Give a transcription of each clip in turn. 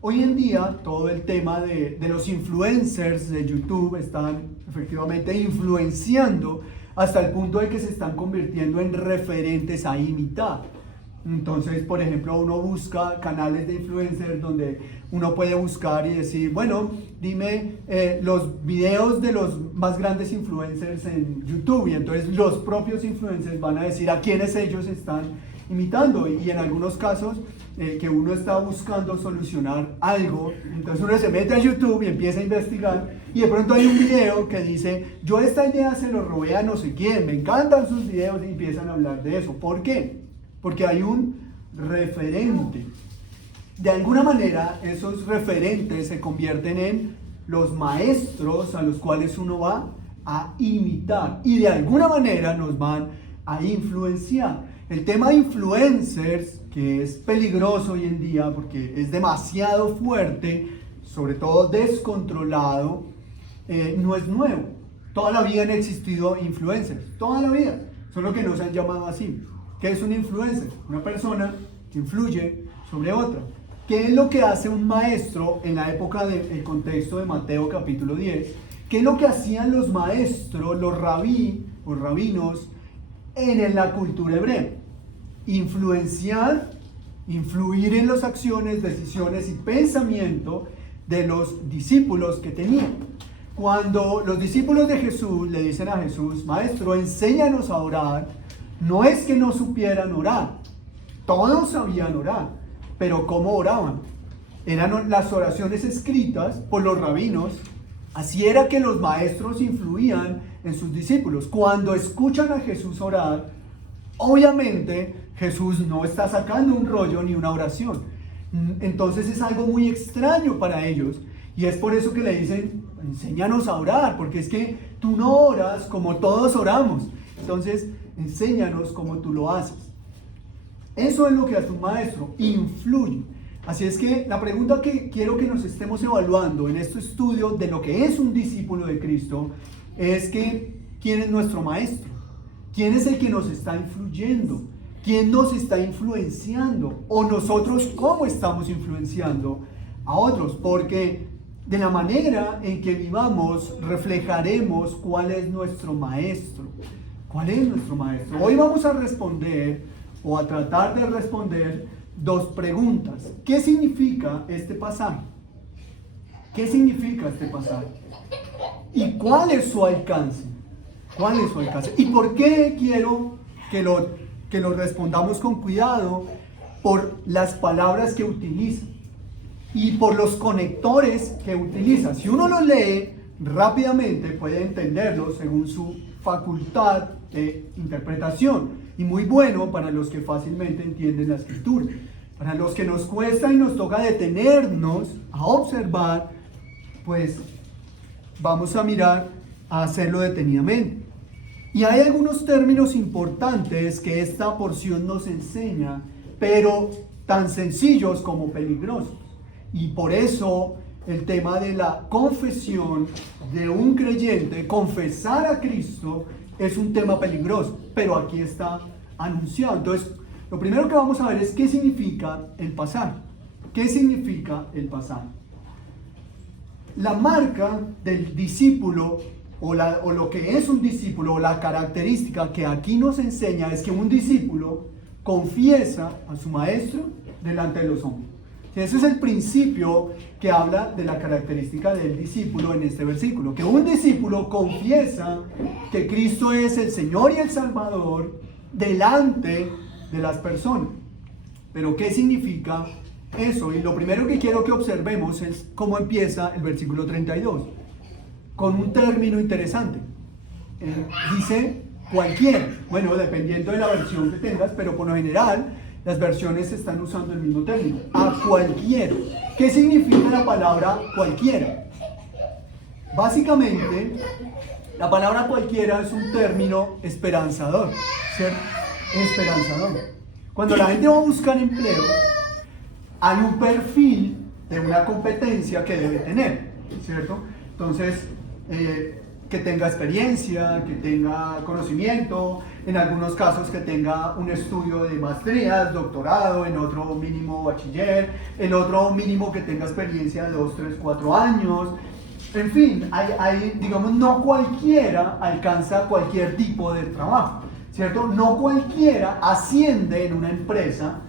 Hoy en día todo el tema de los influencers de YouTube están efectivamente influenciando hasta el punto de que se están convirtiendo en referentes a imitar. Entonces, por ejemplo, uno busca canales de influencers donde uno puede buscar y decir, bueno, dime los videos de los más grandes influencers en YouTube, y entonces los propios influencers van a decir a quiénes ellos están imitando, y en algunos casos que uno está buscando solucionar algo, entonces uno se mete a YouTube y empieza a investigar, y de pronto hay un video que dice, yo esta idea se lo robé a no sé quién, me encantan sus videos, y empiezan a hablar de eso. ¿Por qué? Porque hay un referente. De alguna manera esos referentes se convierten en los maestros a los cuales uno va a imitar, y de alguna manera nos van a influenciar. El tema de influencers, que es peligroso hoy en día porque es demasiado fuerte, sobre todo descontrolado, no es nuevo. Toda la vida han existido influencers, toda la vida, solo que no se han llamado así. ¿Qué es un influencer? Una persona que influye sobre otra. ¿Qué es lo que hace un maestro en la época del contexto de Mateo capítulo 10? ¿Qué es lo que hacían los maestros, los rabí o rabinos en la cultura hebrea? Influenciar, influir en las acciones, decisiones y pensamiento de los discípulos que tenían. Cuando los discípulos de Jesús le dicen a Jesús, Maestro, enséñanos a orar, no es que no supieran orar, todos sabían orar, pero ¿cómo oraban? Eran las oraciones escritas por los rabinos. Así era que los maestros influían en sus discípulos. Cuando escuchan a Jesús orar, obviamente Jesús no está sacando un rollo ni una oración. Entonces es algo muy extraño para ellos, y es por eso que le dicen, enséñanos a orar, porque es que tú no oras como todos oramos. Entonces, enséñanos cómo tú lo haces. Eso es lo que hace un maestro, influye. Así es que la pregunta que quiero que nos estemos evaluando en este estudio de lo que es un discípulo de Cristo es que, ¿quién es nuestro maestro? ¿Quién es el que nos está influyendo? ¿Quién nos está influenciando? ¿O nosotros cómo estamos influenciando a otros? Porque de la manera en que vivamos reflejaremos cuál es nuestro maestro. ¿Cuál es nuestro maestro? Hoy vamos a responder o a tratar de responder dos preguntas. ¿Qué significa este pasaje? ¿Qué significa este pasaje? ¿Y cuál es su alcance? ¿Cuál es su alcance? ¿Y por qué quiero que lo respondamos con cuidado? Por las palabras que utiliza y por los conectores que utiliza. Si uno lo lee rápidamente, puede entenderlo según su facultad de interpretación, y muy bueno para los que fácilmente entienden la escritura. Para los que nos cuesta y nos toca detenernos a observar, pues vamos a mirar a hacerlo detenidamente. Y hay algunos términos importantes que esta porción nos enseña, pero tan sencillos como peligrosos. Y por eso el tema de la confesión de un creyente, confesar a Cristo, es un tema peligroso, pero aquí está anunciado. Entonces, lo primero que vamos a ver es qué significa el pasaje. ¿Qué significa el pasaje? La marca del discípulo, o lo que es un discípulo, o la característica que aquí nos enseña, es que un discípulo confiesa a su maestro delante de los hombres. Ese es el principio que habla de la característica del discípulo en este versículo, que un discípulo confiesa que Cristo es el Señor y el Salvador delante de las personas. Pero ¿qué significa eso? Y lo primero que quiero que observemos es cómo empieza el versículo 32, con un término interesante. Dice cualquiera, bueno, dependiendo de la versión que tengas, pero por lo general las versiones están usando el mismo término, a cualquiera. ¿Qué significa la palabra cualquiera? Básicamente, la palabra cualquiera es un término esperanzador, ¿cierto? Esperanzador. Cuando la gente va a buscar empleo, hay un perfil de una competencia que debe tener, ¿cierto? Entonces, que tenga experiencia, que tenga conocimiento, en algunos casos que tenga un estudio de maestrías, doctorado, en otro mínimo bachiller, en otro mínimo que tenga experiencia de 2, 3, 4 años. En fin, digamos, no cualquiera alcanza cualquier tipo de trabajo, ¿cierto? No cualquiera asciende en una empresa,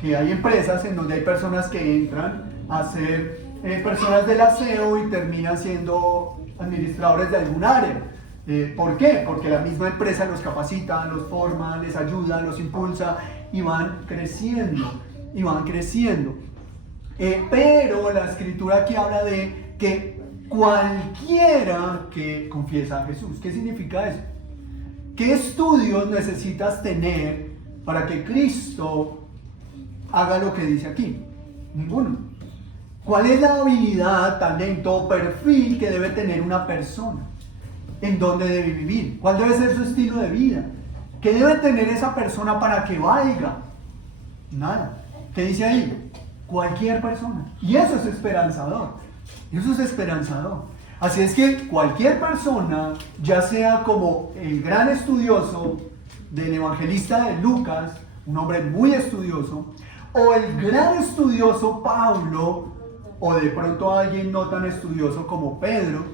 que hay empresas en donde hay personas que entran a ser personas del aseo y terminan siendo administradores de algún área. ¿Por qué? Porque la misma empresa los capacita, los forma, les ayuda, los impulsa y van creciendo, pero la escritura aquí habla de que cualquiera que confiesa a Jesús. ¿Qué significa eso? ¿Qué estudios necesitas tener para que Cristo haga lo que dice aquí? Ninguno. ¿Cuál es la habilidad, talento o perfil que debe tener una persona? ¿En dónde debe vivir? ¿Cuál debe ser su estilo de vida? ¿Qué debe tener esa persona para que valga? Nada. ¿Qué dice ahí? Cualquier persona. Y eso es esperanzador. Así es que cualquier persona, ya sea como el gran estudioso del evangelista de Lucas, un hombre muy estudioso, o el gran estudioso Pablo, o de pronto alguien no tan estudioso como Pedro,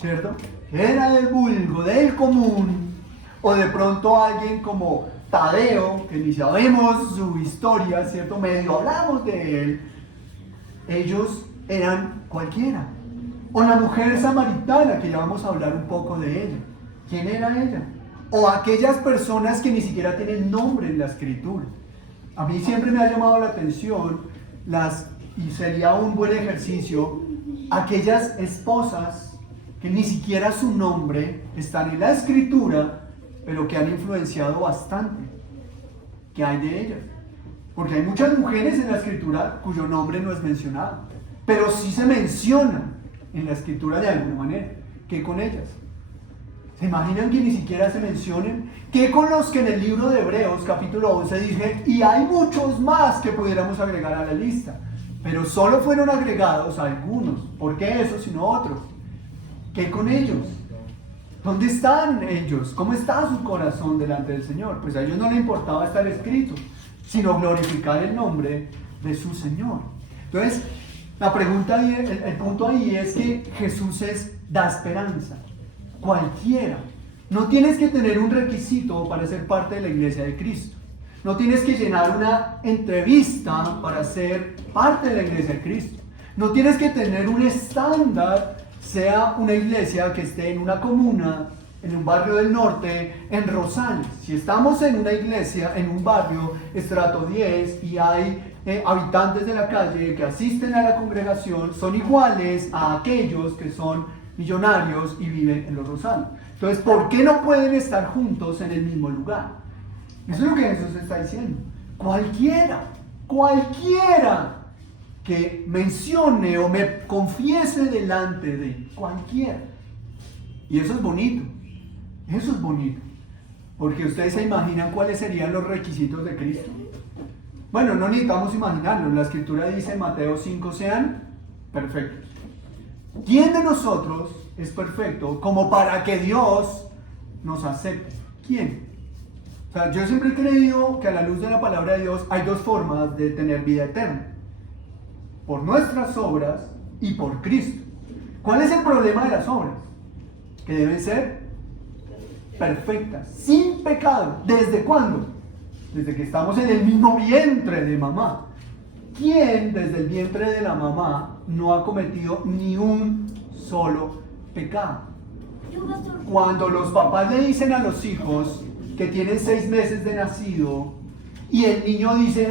¿cierto? Que era del vulgo, del común, o de pronto alguien como Tadeo, que ni sabemos su historia, ¿cierto? Medio hablamos de él. Ellos eran cualquiera. O la mujer samaritana, que ya vamos a hablar un poco de ella. ¿Quién era ella? O aquellas personas que ni siquiera tienen nombre en la escritura. A mí siempre me ha llamado la atención y sería un buen ejercicio, aquellas esposas que ni siquiera su nombre están en la escritura, pero que han influenciado bastante. ¿Qué hay de ellas? Porque hay muchas mujeres en la escritura cuyo nombre no es mencionado, pero sí se mencionan en la escritura de alguna manera. ¿Qué con ellas? ¿Se imaginan que ni siquiera se mencionen? ¿Qué con los que en el libro de Hebreos capítulo 11 dice, y hay muchos más que pudiéramos agregar a la lista, pero solo fueron agregados algunos? ¿Por qué esos sino otros? ¿Qué con ellos? ¿Dónde están ellos? ¿Cómo está su corazón delante del Señor? Pues a ellos no les importaba estar escrito, sino glorificar el nombre de su Señor. Entonces, la pregunta, el punto ahí es que Jesús da esperanza. Cualquiera. No tienes que tener un requisito para ser parte de la iglesia de Cristo. No tienes que llenar una entrevista para ser parte de la iglesia de Cristo. No tienes que tener un estándar, sea una iglesia que esté en una comuna, en un barrio del norte, en Rosales. Si estamos en una iglesia, en un barrio estrato 10 y hay habitantes de la calle que asisten a la congregación, son iguales a aquellos que son millonarios y viven en los Rosales. Entonces, ¿por qué no pueden estar juntos en el mismo lugar? Eso es lo que Jesús está diciendo. Cualquiera que mencione o me confiese delante de cualquiera. Y eso es bonito. Porque ustedes se imaginan cuáles serían los requisitos de Cristo. Bueno, no necesitamos imaginarlo. La escritura dice en Mateo 5, sean perfectos. ¿Quién de nosotros es perfecto como para que Dios nos acepte? ¿Quién? O sea, yo siempre he creído que a la luz de la palabra de Dios hay dos formas de tener vida eterna: por nuestras obras y por Cristo. ¿Cuál es el problema de las obras? Que deben ser perfectas, sin pecado. ¿Desde cuándo? Desde que estamos en el mismo vientre de mamá. ¿Quién desde el vientre de la mamá no ha cometido ni un solo pecado? Cuando los papás le dicen a los hijos que tienen 6 meses de nacido y el niño dice,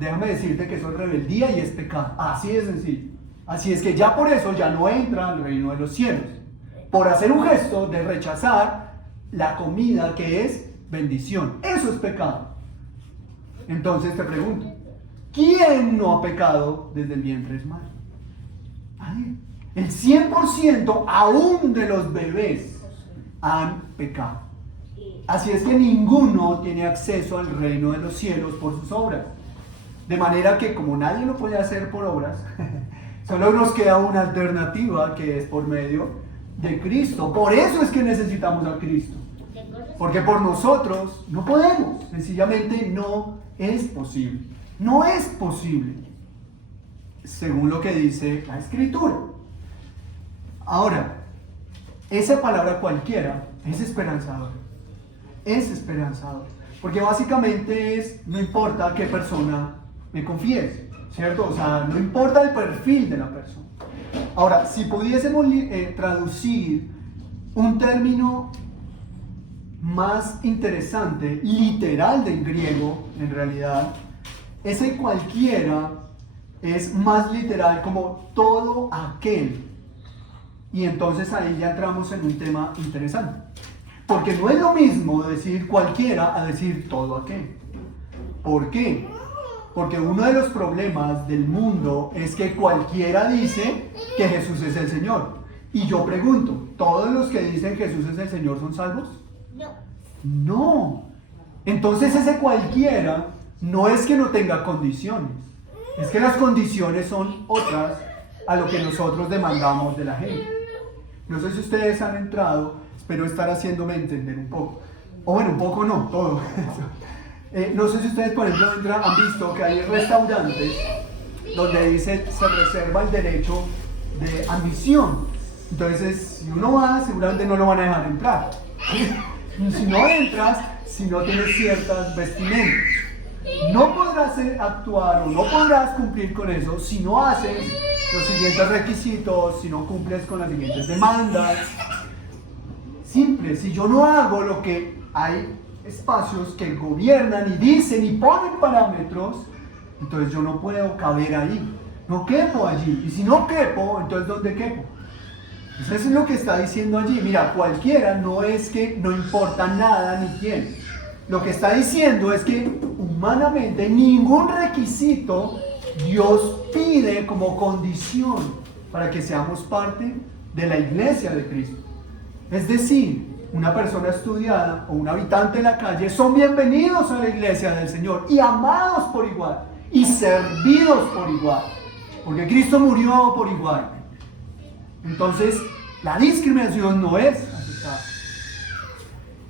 déjame decirte que eso es rebeldía y es pecado. Así de sencillo. Así es que ya por eso ya no entra al reino de los cielos. Por hacer un gesto de rechazar la comida que es bendición. Eso es pecado. Entonces te pregunto, ¿quién no ha pecado desde el vientre de su madre? Nadie. El 100% aún de los bebés han pecado. Así es que ninguno tiene acceso al reino de los cielos por sus obras. De manera que como nadie lo puede hacer por obras, solo nos queda una alternativa, que es por medio de Cristo. Por eso es que necesitamos a Cristo. Porque por nosotros no podemos. Sencillamente no es posible. No es posible. Según lo que dice la Escritura. Ahora, esa palabra cualquiera es esperanzadora. Es esperanzadora. Porque básicamente es, no importa qué persona me confiese, ¿cierto? O sea, no importa el perfil de la persona. Ahora, si pudiésemos traducir un término más interesante, literal del griego, en realidad, ese cualquiera es más literal como todo aquel. Y entonces ahí ya entramos en un tema interesante. Porque no es lo mismo decir cualquiera a decir todo aquel. ¿Por qué? Porque uno de los problemas del mundo es que cualquiera dice que Jesús es el Señor. Y yo pregunto, ¿todos los que dicen Jesús es el Señor son salvos? No. No. Entonces ese cualquiera no es que no tenga condiciones. Es que las condiciones son otras a lo que nosotros demandamos de la gente. No sé si ustedes han entrado, espero estar haciéndome entender un poco. O bueno, un poco no, todo. No sé si ustedes, por ejemplo, han visto que hay restaurantes donde dice se reserva el derecho de admisión. Entonces, si uno va, seguramente no lo van a dejar entrar. Si no entras, si no tienes ciertas vestimentas. No podrás actuar o no podrás cumplir con eso si no haces los siguientes requisitos, si no cumples con las siguientes demandas. Simple, si yo no hago lo que hay espacios que gobiernan y dicen y ponen parámetros, entonces yo no puedo caber ahí, no quepo allí, y si no quepo, entonces ¿dónde quepo? Eso es lo que está diciendo allí. Mira, cualquiera no es que no importa nada ni quién. Lo que está diciendo es que humanamente ningún requisito Dios pide como condición para que seamos parte de la iglesia de Cristo. Es decir, una persona estudiada o un habitante de la calle son bienvenidos a la iglesia del Señor y amados por igual y servidos por igual, porque Cristo murió por igual. Entonces, la discriminación no es aceptada.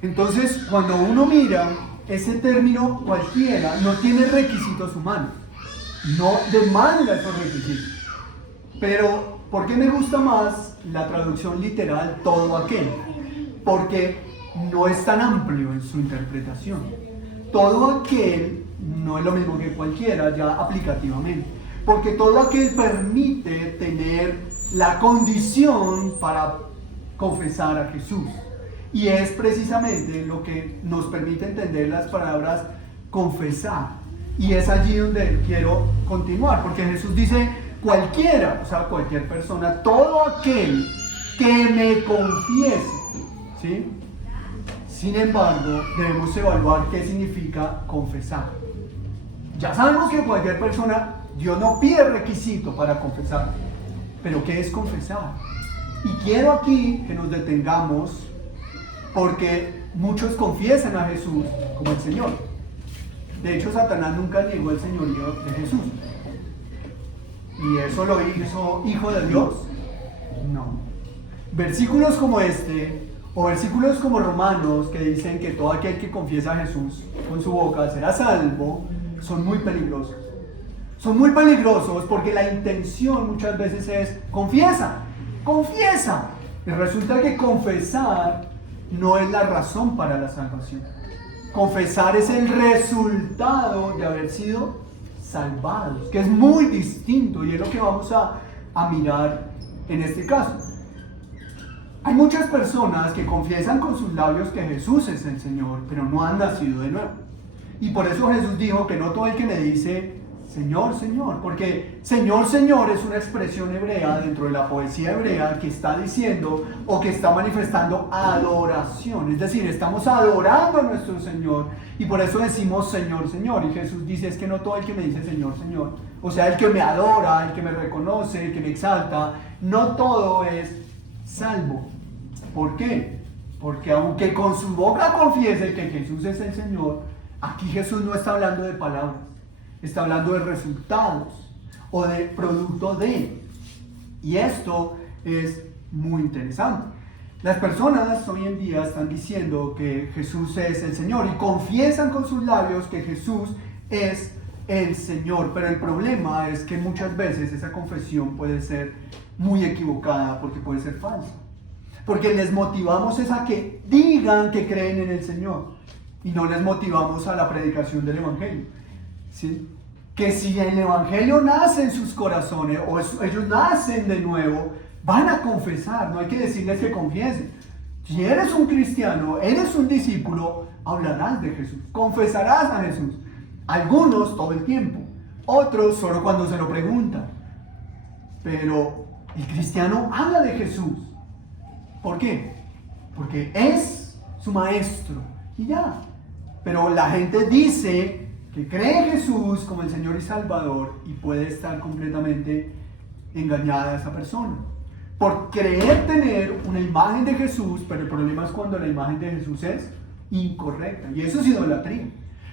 Entonces, cuando uno mira ese término cualquiera, no tiene requisitos humanos, no demanda esos requisitos. Pero, ¿por qué me gusta más la traducción literal todo aquel? Porque no es tan amplio en su interpretación. Todo aquel no es lo mismo que cualquiera, ya aplicativamente. Porque todo aquel permite tener la condición para confesar a Jesús. Y es precisamente lo que nos permite entender las palabras confesar. Y es allí donde quiero continuar, porque Jesús dice cualquiera, o sea, cualquier persona, todo aquel que me confiese, ¿sí? Sin embargo, debemos evaluar qué significa confesar. Ya sabemos que cualquier persona, Dios no pide requisito para confesar, pero ¿qué es confesar? Y quiero aquí que nos detengamos, porque muchos confiesan a Jesús como el Señor. De hecho, Satanás nunca negó el señorío de Jesús. ¿Y eso lo hizo hijo de Dios? No. Versículos como este, o versículos como Romanos, que dicen que todo aquel que confiesa a Jesús con su boca será salvo, son muy peligrosos. Son muy peligrosos porque la intención muchas veces es confiesa, confiesa. Y resulta que confesar no es la razón para la salvación. Confesar es el resultado de haber sido salvados, que es muy distinto, y es lo que vamos a mirar en este caso. Hay muchas personas que confiesan con sus labios que Jesús es el Señor, pero no han nacido de nuevo. Y por eso Jesús dijo que no todo el que me dice Señor, Señor, porque Señor, Señor es una expresión hebrea dentro de la poesía hebrea que está diciendo o que está manifestando adoración. Es decir, estamos adorando a nuestro Señor y por eso decimos Señor, Señor. Y Jesús dice, es que no todo el que me dice Señor, Señor, o sea, el que me adora, el que me reconoce, el que me exalta, no todo es salvo. ¿Por qué? Porque aunque con su boca confiese que Jesús es el Señor, aquí Jesús no está hablando de palabras. Está hablando de resultados o de producto de. Y esto es muy interesante. Las personas hoy en día están diciendo que Jesús es el Señor y confiesan con sus labios que Jesús es el Señor, pero el problema es que muchas veces esa confesión puede ser muy equivocada porque puede ser falsa. Porque les motivamos es a que digan que creen en el Señor y no les motivamos a la predicación del Evangelio. ¿Sí? Que si el Evangelio nace en sus corazones o ellos nacen de nuevo, van a confesar, no hay que decirles que confiesen. Si eres un cristiano, eres un discípulo, hablarás de Jesús, confesarás a Jesús. Algunos todo el tiempo, otros solo cuando se lo preguntan. Pero el cristiano habla de Jesús. ¿Por qué? Porque es su maestro y ya. Pero la gente dice que cree en Jesús como el Señor y Salvador y puede estar completamente engañada esa persona. Por creer tener una imagen de Jesús, pero el problema es cuando la imagen de Jesús es incorrecta. Y eso es idolatría.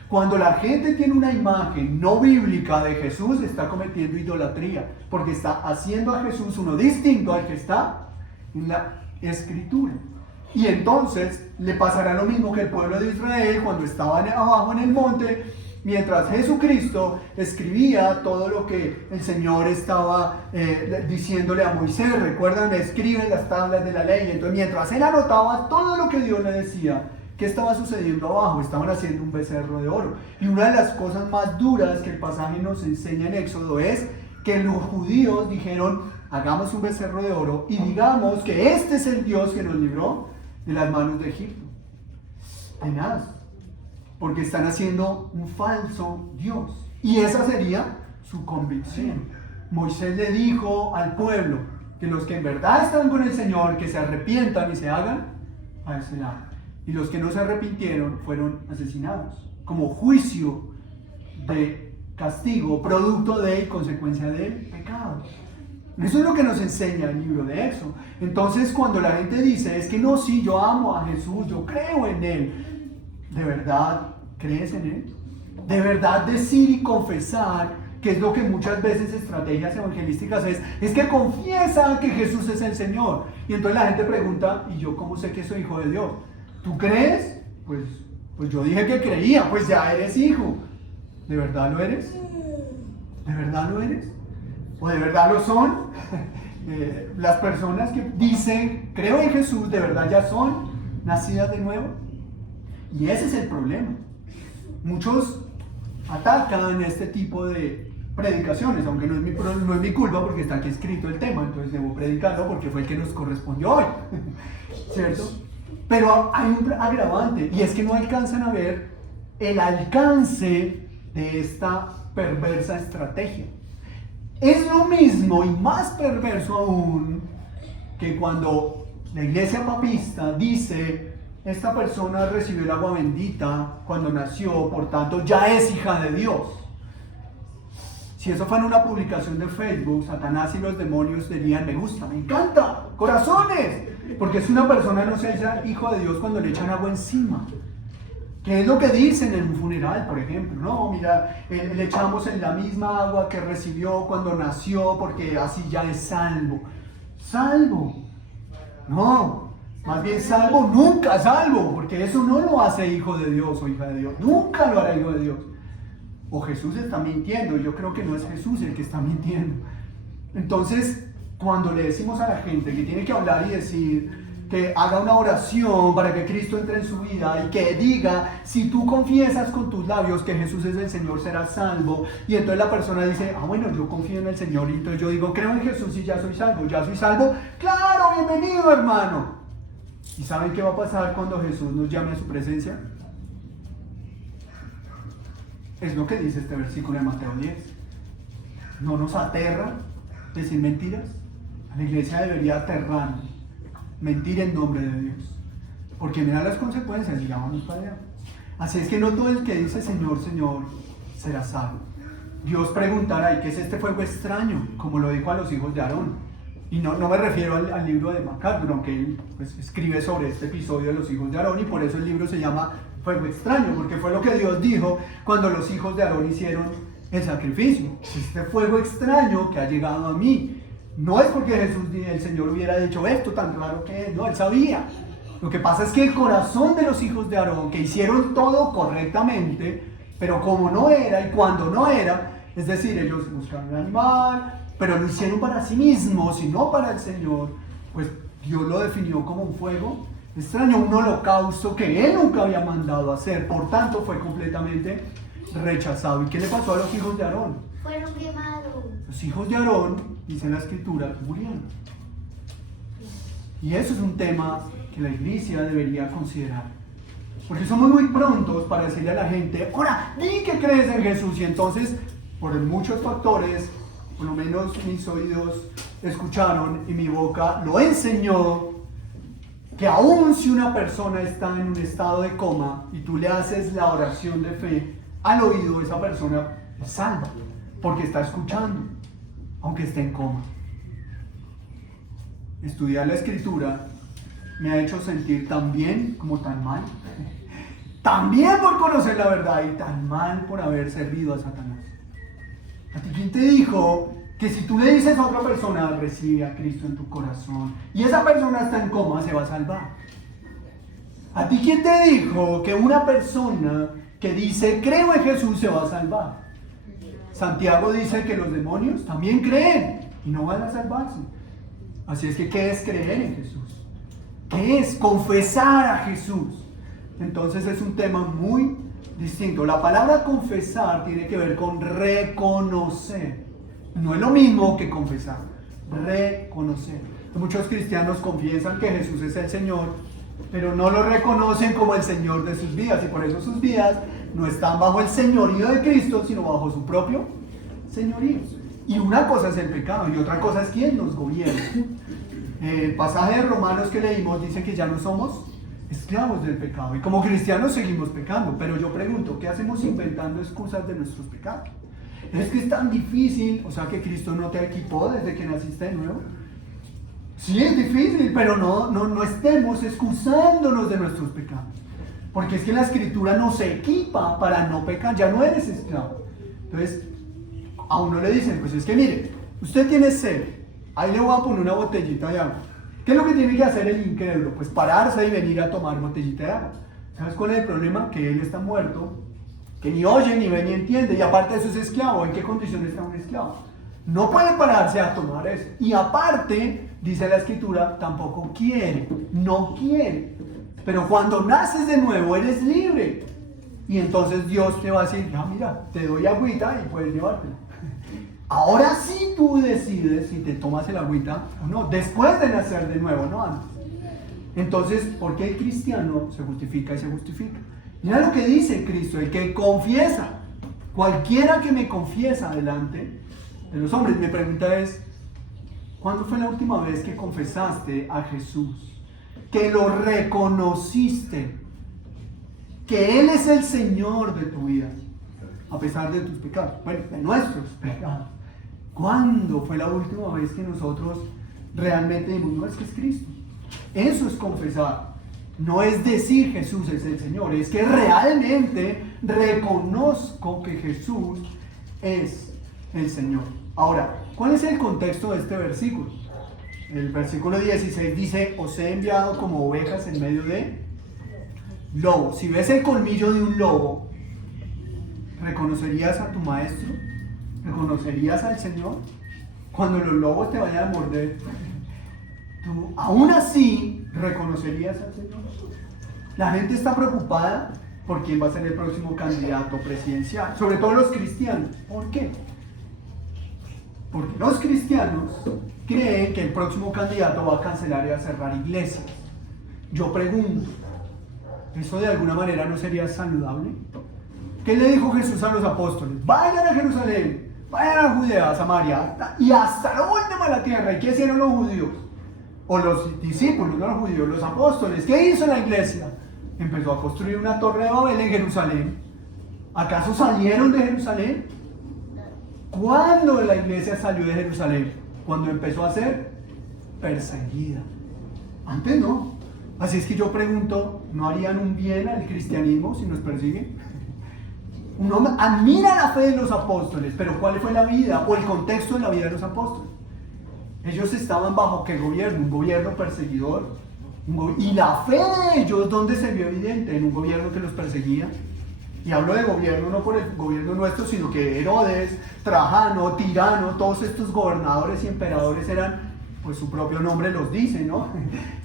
Cuando la gente tiene una imagen no bíblica de Jesús, está cometiendo idolatría, porque está haciendo a Jesús uno distinto al que está en la Escritura. Y entonces le pasará lo mismo que el pueblo de Israel cuando estaban abajo en el monte, mientras Jesucristo escribía todo lo que el Señor estaba diciéndole a Moisés. Recuerdan, escriben las tablas de la ley. Entonces, mientras él anotaba todo lo que Dios le decía, ¿qué estaba sucediendo abajo? Estaban haciendo un becerro de oro. Y una de las cosas más duras que el pasaje nos enseña en Éxodo es que los judíos dijeron: hagamos un becerro de oro y digamos que este es el Dios que nos libró de las manos de Egipto. Tenaz, porque están haciendo un falso Dios. Y esa sería su convicción. Moisés le dijo al pueblo que los que en verdad están con el Señor, que se arrepientan y se hagan a ese lado. Y los que no se arrepintieron fueron asesinados, como juicio de castigo, producto de y consecuencia del pecado. Eso es lo que nos enseña el libro de Éxodo. Entonces, cuando la gente dice, es que no, sí, yo amo a Jesús, yo creo en Él, ¿de verdad crees en Él? ¿De verdad decir y confesar, que es lo que muchas veces estrategias evangelísticas es que confiesa que Jesús es el Señor? Y entonces la gente pregunta, ¿y yo cómo sé que soy hijo de Dios? ¿Tú crees? Pues yo dije que creía, pues ya eres hijo. ¿De verdad lo eres? ¿De verdad lo eres? ¿O de verdad lo son? Las personas que dicen, creo en Jesús, ¿de verdad ya son nacidas de nuevo? Y ese es el problema. Muchos atacan este tipo de predicaciones, aunque no es mi culpa porque está aquí escrito el tema, entonces debo predicarlo porque fue el que nos correspondió hoy, ¿cierto? Pero hay un agravante, y es que no alcanzan a ver el alcance de esta perversa estrategia. Es lo mismo y más perverso aún que cuando la iglesia papista dice: esta persona recibió el agua bendita cuando nació, por tanto ya es hija de Dios. Si eso fuera una publicación de Facebook, Satanás y los demonios dirían: me gusta, me encanta, corazones, porque es una persona no se hace hijo de Dios cuando le echan agua encima. ¿Qué es lo que dicen en un funeral, por ejemplo? No, mira, le echamos en la misma agua que recibió cuando nació porque así ya es salvo. ¿Salvo? No, más bien salvo, nunca salvo, porque eso no lo hace hijo de Dios o hija de Dios. Nunca lo hará hijo de Dios. O Jesús está mintiendo, yo creo que no es Jesús el que está mintiendo. Entonces, cuando le decimos a la gente que tiene que hablar y decir, que haga una oración para que Cristo entre en su vida y que diga: si tú confiesas con tus labios que Jesús es el Señor, serás salvo. Y entonces la persona dice: bueno, yo confío en el Señor, y entonces yo digo, creo en Jesús y ya soy salvo. ¿Ya soy salvo? ¡Claro! ¡Bienvenido, hermano! ¿Y saben qué va a pasar cuando Jesús nos llame a su presencia? Es lo que dice este versículo de Mateo 10. ¿No nos aterra decir mentiras? A la iglesia debería aterrarnos mentir en nombre de Dios, porque mira las consecuencias y ya vamos para allá. Así es que no todo el que dice Señor, Señor será salvo. Dios preguntará: ¿y qué es este fuego extraño? Como lo dijo a los hijos de Aarón. Y no me refiero al libro de MacArthur, aunque él pues, escribe sobre este episodio de los hijos de Aarón, y por eso el libro se llama Fuego extraño, porque fue lo que Dios dijo cuando los hijos de Aarón hicieron el sacrificio. Este fuego extraño que ha llegado a mí. No es porque el Señor hubiera dicho esto tan raro que es, no, él sabía. Lo que pasa es que el corazón de los hijos de Aarón, que hicieron todo correctamente, pero como no era y cuando no era, es decir, ellos buscaron el animal, pero lo hicieron para sí mismos y no para el Señor, pues Dios lo definió como un fuego extraño, un holocausto que Él nunca había mandado hacer, por tanto fue completamente rechazado. ¿Y qué le pasó a los hijos de Aarón? Fueron quemados. Los hijos de Aarón, dice la Escritura, que murieron. Y eso es un tema que la iglesia debería considerar. Porque somos muy prontos para decirle a la gente, ahora, di que crees en Jesús. Y entonces, por muchos factores, por lo menos mis oídos escucharon y mi boca lo enseñó, que aun si una persona está en un estado de coma y tú le haces la oración de fe al oído, esa persona es salva, porque está escuchando, aunque esté en coma. Estudiar la Escritura me ha hecho sentir tan bien como tan mal. Tan bien por conocer la verdad y tan mal por haber servido a Satanás. ¿A ti quién te dijo que si tú le dices a otra persona, recibe a Cristo en tu corazón, y esa persona está en coma, se va a salvar? ¿A ti quién te dijo que una persona que dice, creo en Jesús, se va a salvar? Santiago dice que los demonios también creen y no van a salvarse. Así es que, ¿qué es creer en Jesús? ¿Qué es confesar a Jesús? Entonces es un tema muy distinto. La palabra confesar tiene que ver con reconocer. No es lo mismo que confesar, reconocer. Muchos cristianos confiesan que Jesús es el Señor, pero no lo reconocen como el Señor de sus vidas, y por eso sus vidas no están bajo el señorío de Cristo, sino bajo su propio señorío. Y una cosa es el pecado y otra cosa es quién nos gobierna. El pasaje de Romanos que leímos dice que ya no somos esclavos del pecado, y como cristianos seguimos pecando, pero yo pregunto, ¿qué hacemos inventando excusas de nuestros pecados? Es que es tan difícil, o sea que Cristo no te equipó desde que naciste de nuevo. Sí, es difícil, pero no estemos excusándonos de nuestros pecados, porque es que la Escritura nos equipa para no pecar, ya no eres esclavo. Entonces, a uno le dicen, pues es que mire, usted tiene sed, ahí le voy a poner una botellita de agua. ¿Qué es lo que tiene que hacer el incrédulo? Pues pararse y venir a tomar botellita de agua. ¿Sabes cuál es el problema? Que él está muerto, que ni oye, ni ve, ni entiende, y aparte de eso es esclavo. ¿En qué condición está un esclavo? No puede pararse a tomar eso. Y aparte, dice la Escritura, tampoco quiere, no quiere. Pero cuando naces de nuevo, eres libre. Y entonces Dios te va a decir, ya mira, te doy agüita y puedes llevártela. Ahora sí tú decides si te tomas el agüita o no, después de nacer de nuevo, no antes. Entonces, ¿por qué el cristiano se justifica y se justifica? Mira lo que dice Cristo, el que confiesa, cualquiera que me confiesa delante de los hombres. Mi pregunta es, ¿cuándo fue la última vez que confesaste a Jesús? Que lo reconociste, que Él es el Señor de tu vida, a pesar de tus pecados, bueno, de nuestros pecados. ¿Cuándo fue la última vez que nosotros realmente dijimos, no, es que es Cristo? Eso es confesar. No es decir Jesús es el Señor, es que realmente reconozco que Jesús es el Señor. Ahora, ¿cuál es el contexto de este versículo? El versículo 16 dice, os he enviado como ovejas en medio de lobos. Si ves el colmillo de un lobo, ¿reconocerías a tu maestro? ¿Reconocerías al Señor? Cuando los lobos te vayan a morder, ¿tú aún así reconocerías al Señor? La gente está preocupada por quién va a ser el próximo candidato presidencial, sobre todo los cristianos. ¿Por qué? Porque los cristianos creen que el próximo candidato va a cancelar y a cerrar iglesias. Yo pregunto, ¿eso de alguna manera no sería saludable? ¿Qué le dijo Jesús a los apóstoles? Vayan a Jerusalén, vayan a Judea, a Samaria y hasta lo último de la tierra. ¿Y qué hicieron los judíos? O los discípulos, no los judíos, los apóstoles. ¿Qué hizo la iglesia? Empezó a construir una torre de Babel en Jerusalén. ¿Acaso salieron de Jerusalén? ¿Cuándo la iglesia salió de Jerusalén? Cuando empezó a ser perseguida. Antes no. Así es que yo pregunto, ¿no harían un bien al cristianismo si nos persiguen? Uno admira la fe de los apóstoles, pero ¿cuál fue la vida o el contexto de la vida de los apóstoles? Ellos estaban bajo ¿qué gobierno? Un gobierno perseguidor. Y la fe de ellos, ¿dónde se vio evidente? En un gobierno que los perseguía. Y hablo de gobierno no por el gobierno nuestro, sino que Herodes, Trajano, Tirano, todos estos gobernadores y emperadores eran, pues su propio nombre los dice, ¿no?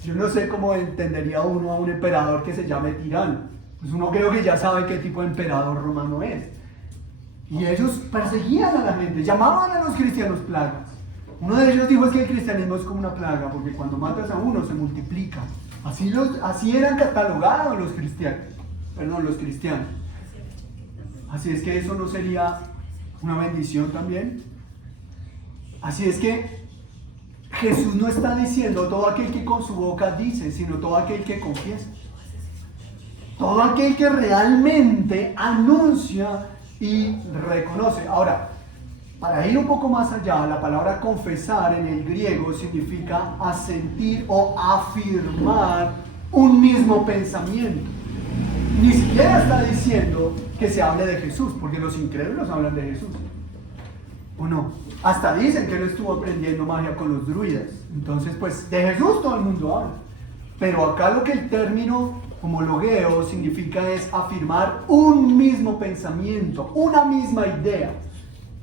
Yo no sé cómo entendería uno a un emperador que se llame tirano. Pues uno creo que ya sabe qué tipo de emperador romano es. Y ellos perseguían a la gente, llamaban a los cristianos plagas. Uno de ellos dijo es que el cristianismo es como una plaga, porque cuando matas a uno se multiplica. Así eran catalogados los cristianos. Así es que eso no sería una bendición también. Así es que Jesús no está diciendo todo aquel que con su boca dice, sino todo aquel que confiesa. Todo aquel que realmente anuncia y reconoce. Ahora, para ir un poco más allá, la palabra confesar en el griego significa asentir o afirmar un mismo pensamiento. Ni siquiera está diciendo que se hable de Jesús, porque los incrédulos hablan de Jesús. ¿O no? Hasta dicen que él estuvo aprendiendo magia con los druidas. Entonces, pues, de Jesús todo el mundo habla. Pero acá lo que el término homologueo significa es afirmar un mismo pensamiento, una misma idea.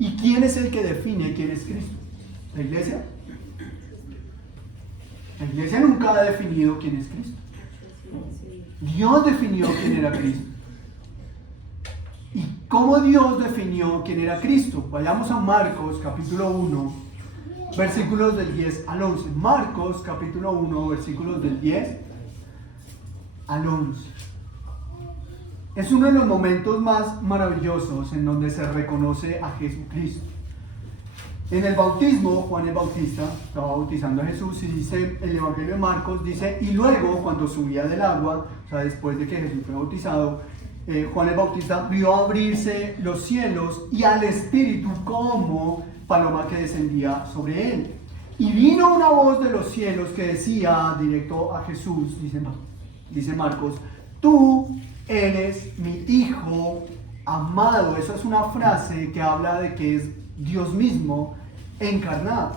¿Y quién es el que define quién es Cristo? ¿La iglesia? La iglesia nunca ha definido quién es Cristo. Dios definió quién era Cristo. ¿Y cómo Dios definió quién era Cristo? Vayamos a Marcos capítulo 1, versículos del 10 al 11. Marcos capítulo 1, versículos del 10 al 11. Es uno de los momentos más maravillosos en donde se reconoce a Jesucristo. En el bautismo, Juan el Bautista estaba bautizando a Jesús y dice, el Evangelio de Marcos dice, y luego cuando subía del agua, o sea, después de que Jesús fue bautizado, Juan el Bautista vio abrirse los cielos y al Espíritu como paloma que descendía sobre él. Y vino una voz de los cielos que decía directo a Jesús, dice Marcos, tú eres mi Hijo amado. Esa es una frase que habla de que es Dios mismo encarnado.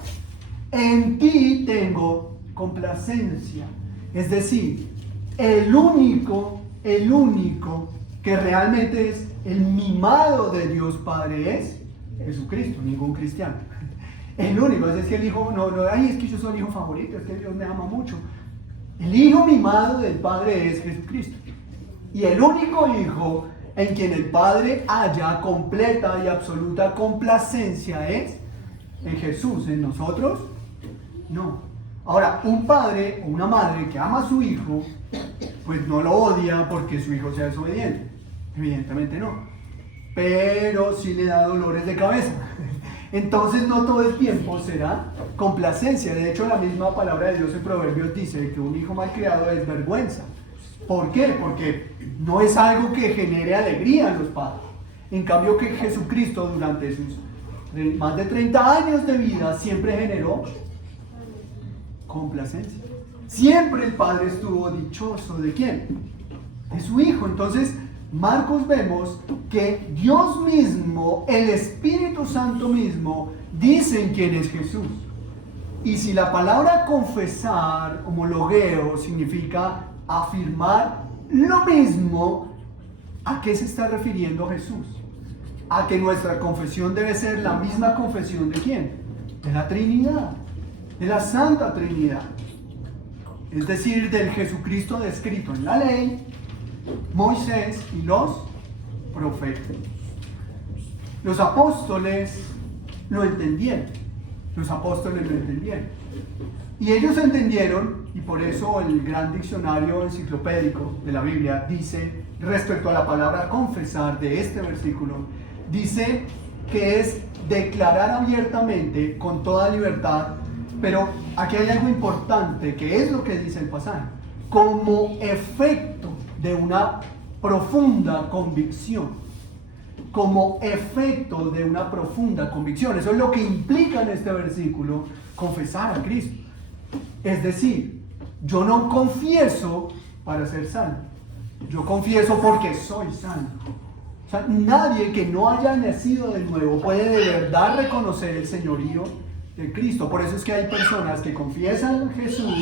En ti tengo complacencia. Es decir, el único que realmente es el mimado de Dios Padre es Jesucristo, ningún cristiano. El único, es que el hijo, es que yo soy el hijo favorito, es que Dios me ama mucho. El hijo mimado del Padre es Jesucristo. Y el único hijo en quien el Padre haya completa y absoluta complacencia es en Jesús. En nosotros, no. Ahora, un padre o una madre que ama a su hijo, pues no lo odia porque su hijo sea desobediente. Evidentemente no. Pero sí le da dolores de cabeza. Entonces no todo el tiempo será complacencia. De hecho, la misma palabra de Dios en Proverbios dice que un hijo mal criado es vergüenza. ¿Por qué? Porque no es algo que genere alegría en los padres. En cambio que Jesucristo durante sus más de 30 años de vida siempre generó complacencia. Siempre el Padre estuvo dichoso. ¿De quién? De su Hijo. Entonces, Marcos vemos que Dios mismo, el Espíritu Santo mismo, dicen quién es Jesús. Y si la palabra confesar, homologueo, significa afirmar lo mismo, ¿a qué se está refiriendo Jesús? A que nuestra confesión debe ser la misma confesión ¿de quién? De la Trinidad, de la Santa Trinidad. Es decir, del Jesucristo descrito en la ley, Moisés y los profetas. Los apóstoles lo entendieron. Y ellos entendieron, y por eso el gran diccionario enciclopédico de la Biblia dice, respecto a la palabra confesar de este versículo, dice que es declarar abiertamente, con toda libertad, pero aquí hay algo importante, que es lo que dice el pasaje, como efecto de una profunda convicción. Como efecto de una profunda convicción. Eso es lo que implica en este versículo confesar a Cristo. Es decir, yo no confieso para ser salvo. Yo confieso porque soy salvo. O sea, nadie que no haya nacido de nuevo puede de verdad reconocer el señorío de Cristo. Por eso es que hay personas que confiesan a Jesús,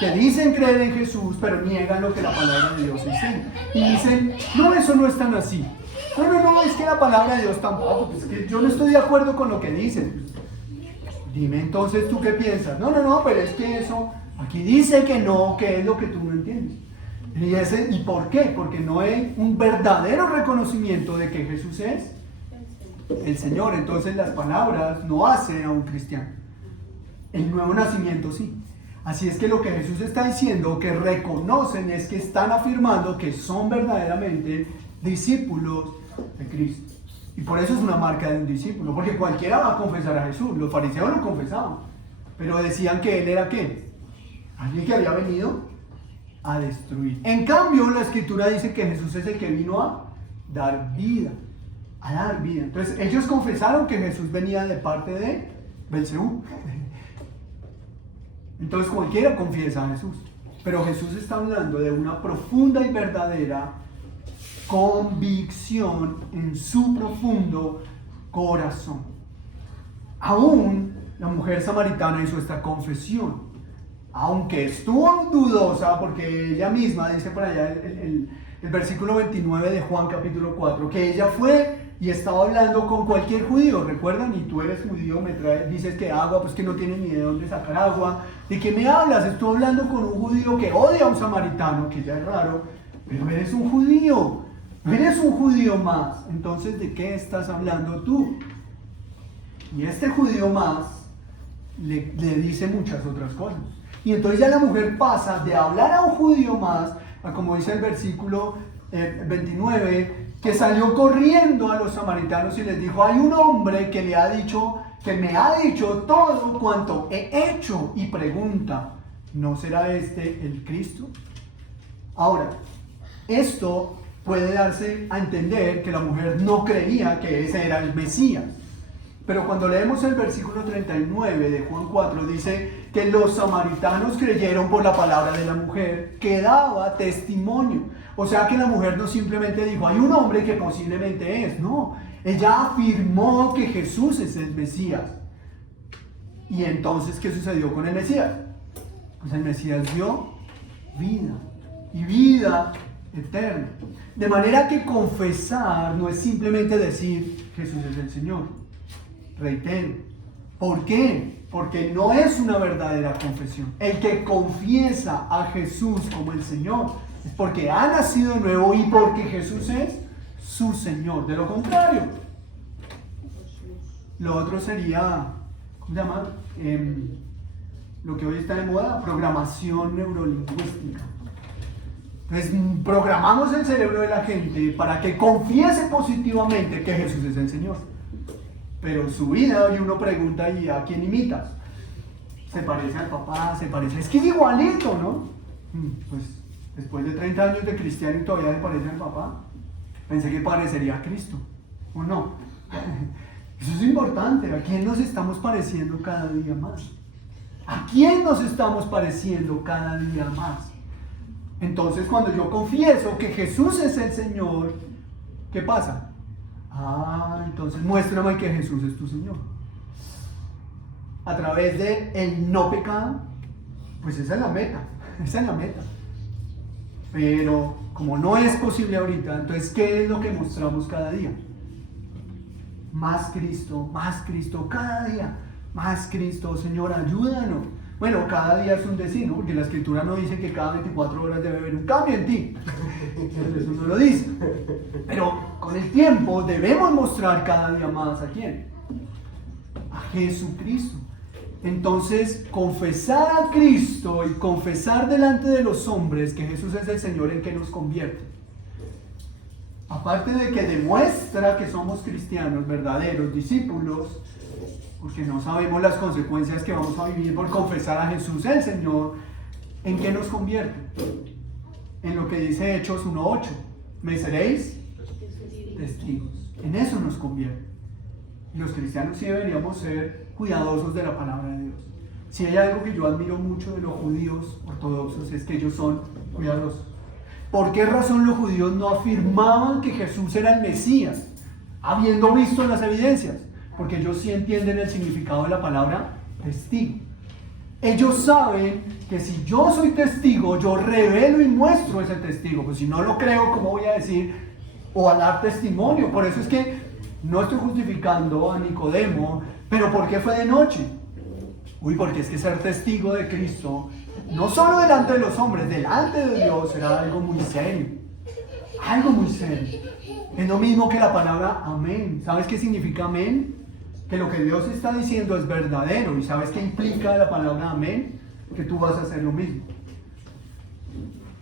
que dicen creer en Jesús, pero niegan lo que la palabra de Dios enseña. Y dicen, no, eso no es tan así. No, es que la palabra de Dios tampoco, pues que yo no estoy de acuerdo con lo que dicen. Dime entonces tú qué piensas. No, pero es que eso, aquí dice que no, que es lo que tú no entiendes. ¿Y por qué? Porque no hay un verdadero reconocimiento de que Jesús es el Señor. Entonces las palabras no hacen a un cristiano. El nuevo nacimiento sí. Así es que lo que Jesús está diciendo, que reconocen, es que están afirmando que son verdaderamente discípulos de Cristo. Y por eso es una marca de un discípulo, porque cualquiera va a confesar a Jesús. Los fariseos lo confesaban, pero decían que él era ¿qué? Alguien que había venido a destruir. En cambio, la Escritura dice que Jesús es el que vino a dar vida. A dar vida. Entonces, ellos confesaron que Jesús venía de parte de Belcebú. Entonces, cualquiera confiesa a Jesús. Pero Jesús está hablando de una profunda y verdadera convicción en su profundo corazón. Aún la mujer samaritana hizo esta confesión, aunque estuvo dudosa, porque ella misma dice por allá el versículo 29 de Juan capítulo 4, que ella fue y estaba hablando con cualquier judío. ¿Recuerdan? Y tú eres judío, dices que agua, pues que no tienes ni de dónde sacar agua. ¿De qué me hablas? Estoy hablando con un judío que odia a un samaritano, que ya es raro, pero eres un judío. Eres un judío más. Entonces, ¿de qué estás hablando tú? Y este judío más le dice muchas otras cosas. Y entonces ya la mujer pasa de hablar a un judío más, a como dice el versículo 29, que salió corriendo a los samaritanos y les dijo, hay un hombre que me ha dicho todo cuanto he hecho, y pregunta, ¿no será este el Cristo? Ahora, esto puede darse a entender que la mujer no creía que ese era el Mesías. Pero cuando leemos el versículo 39 de Juan 4, dice que los samaritanos creyeron por la palabra de la mujer que daba testimonio. O sea que la mujer no simplemente dijo, hay un hombre que posiblemente es. No, ella afirmó que Jesús es el Mesías. Y entonces, ¿qué sucedió con el Mesías? Pues el Mesías dio vida, y vida eterna. De manera que confesar no es simplemente decir Jesús es el Señor. Reitero. ¿Por qué? Porque no es una verdadera confesión. El que confiesa a Jesús como el Señor es porque ha nacido de nuevo y porque Jesús es su Señor. De lo contrario, lo otro sería, ¿cómo se llama? Lo que hoy está de moda, programación neurolingüística. Entonces programamos el cerebro de la gente para que confiese positivamente que Jesús es el Señor. Pero su vida, y uno pregunta, ¿y a quién imitas? Se parece al papá, es que es igualito, ¿no? Pues después de 30 años de cristiano y todavía se parece al papá. Pensé que parecería a Cristo, ¿o no? Eso es importante. ¿A quién nos estamos pareciendo cada día más? ¿A quién nos estamos pareciendo cada día más? Entonces, cuando yo confieso que Jesús es el Señor, ¿qué pasa? Entonces muéstrame que Jesús es tu Señor. A través de el no pecado, pues esa es la meta. Pero como no es posible ahorita, entonces ¿qué es lo que mostramos cada día? Más Cristo, cada día. Más Cristo, Señor, ayúdanos. Bueno, cada día es un decir, ¿no? Porque la Escritura no dice que cada 24 horas debe haber un cambio en ti. Eso no lo dice. Pero con el tiempo debemos mostrar cada día más ¿a quién? A Jesucristo. Entonces, confesar a Cristo y confesar delante de los hombres que Jesús es el Señor el que nos convierte. Aparte de que demuestra que somos cristianos, verdaderos discípulos, porque no sabemos las consecuencias que vamos a vivir por confesar a Jesús el Señor, ¿en qué nos convierte? En lo que dice Hechos 1:8, me seréis testigos. En eso nos convierte. Y los cristianos sí deberíamos ser cuidadosos de la palabra de Dios. Si hay algo que yo admiro mucho de los judíos ortodoxos es que ellos son cuidadosos. ¿Por qué razón los judíos no afirmaban que Jesús era el Mesías, habiendo visto las evidencias? Porque ellos sí entienden el significado de la palabra testigo. Ellos saben que si yo soy testigo, yo revelo y muestro ese testigo. Pues si no lo creo, ¿cómo voy a decir o a dar testimonio? Por eso es que no estoy justificando a Nicodemo, pero ¿por qué fue de noche? Porque es que ser testigo de Cristo, no solo delante de los hombres, delante de Dios, era algo muy serio. Algo muy serio. Es lo mismo que la palabra amén. ¿Sabes qué significa amén? Que lo que Dios está diciendo es verdadero. ¿Y sabes qué implica la palabra amén? Que tú vas a hacer lo mismo.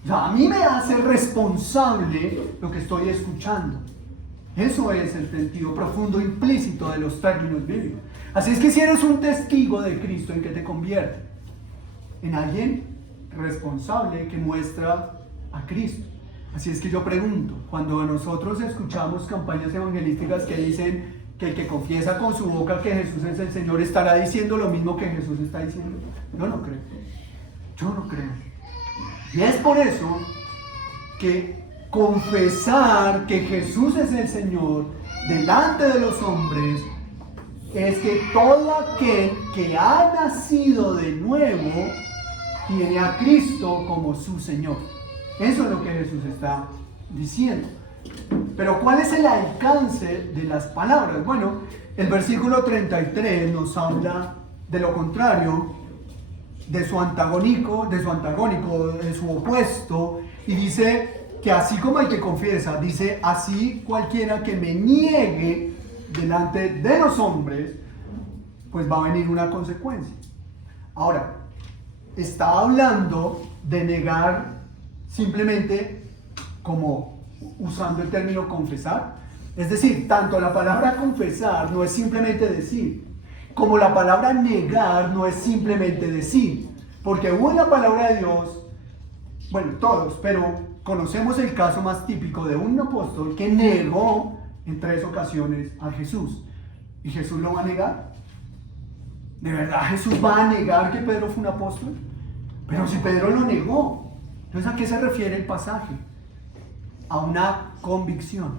O sea, a mí me hace responsable lo que estoy escuchando. Eso es el sentido profundo implícito de los términos bíblicos. Así es que si eres un testigo de Cristo, ¿en qué te convierte? En alguien responsable que muestra a Cristo. Así es que yo pregunto, cuando nosotros escuchamos campañas evangelísticas que dicen que el que confiesa con su boca que Jesús es el Señor, ¿estará diciendo lo mismo que Jesús está diciendo? Yo no creo. Yo no creo. Y es por eso que confesar que Jesús es el Señor delante de los hombres es que todo aquel que ha nacido de nuevo tiene a Cristo como su Señor. Eso es lo que Jesús está diciendo. Pero ¿cuál es el alcance de las palabras? Bueno, el versículo 33 nos habla de lo contrario, de su antagónico, de su opuesto, y dice que así como el que confiesa, dice así cualquiera que me niegue delante de los hombres, pues va a venir una consecuencia. Ahora, está hablando de negar simplemente como usando el término confesar. Es decir, tanto la palabra confesar no es simplemente decir, como la palabra negar no es simplemente decir. Porque hubo en la palabra de Dios, bueno, todos, pero conocemos el caso más típico de un apóstol que negó en 3 ocasiones a Jesús. ¿Y Jesús lo va a negar? ¿De verdad Jesús va a negar que Pedro fue un apóstol? Pero si Pedro lo negó. Entonces, ¿a qué se refiere el pasaje? A una convicción.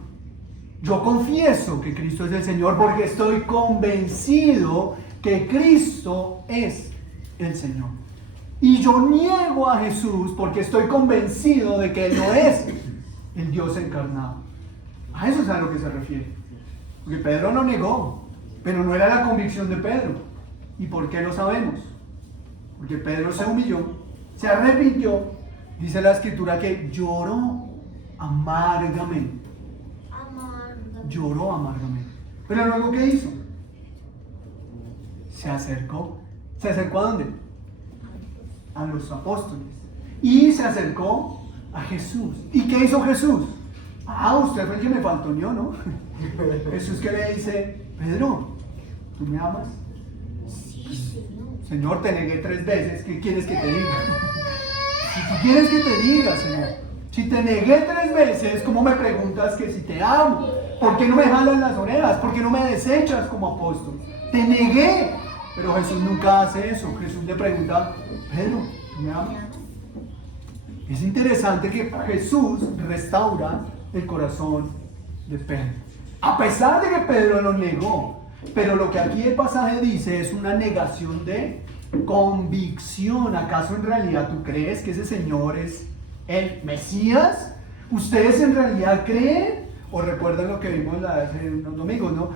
Yo confieso que Cristo es el Señor porque estoy convencido que Cristo es el Señor. Y yo niego a Jesús porque estoy convencido de que Él no es el Dios encarnado. A eso es a lo que se refiere. Porque Pedro lo negó, pero no era la convicción de Pedro. ¿Y por qué lo sabemos? Porque Pedro se humilló, se arrepintió. Dice la Escritura que lloró amargamente. Lloró amargamente. Pero luego, ¿qué hizo? Se acercó. ¿Se acercó a dónde? A los apóstoles. Y se acercó a Jesús. ¿Y qué hizo Jesús? Usted fue el que me faltó, ¿no? Jesús que le dice, Pedro, ¿tú me amas? Sí, Señor, te negué 3 veces. ¿Qué quieres que te diga? Si tú quieres que te diga, Señor. Si te negué 3 veces, ¿cómo me preguntas que si te amo? ¿Por qué no me jalas las orejas? ¿Por qué no me desechas como apóstol? Te negué. Pero Jesús nunca hace eso. Jesús le pregunta, Pedro, ¿tú me amas? Es interesante que Jesús restaura el corazón de Pedro. A pesar de que Pedro lo negó. Pero lo que aquí el pasaje dice es una negación de convicción. ¿Acaso en realidad tú crees que ese Señor es el Mesías? ¿Ustedes en realidad creen? ¿O recuerdan lo que vimos hace unos domingos, no?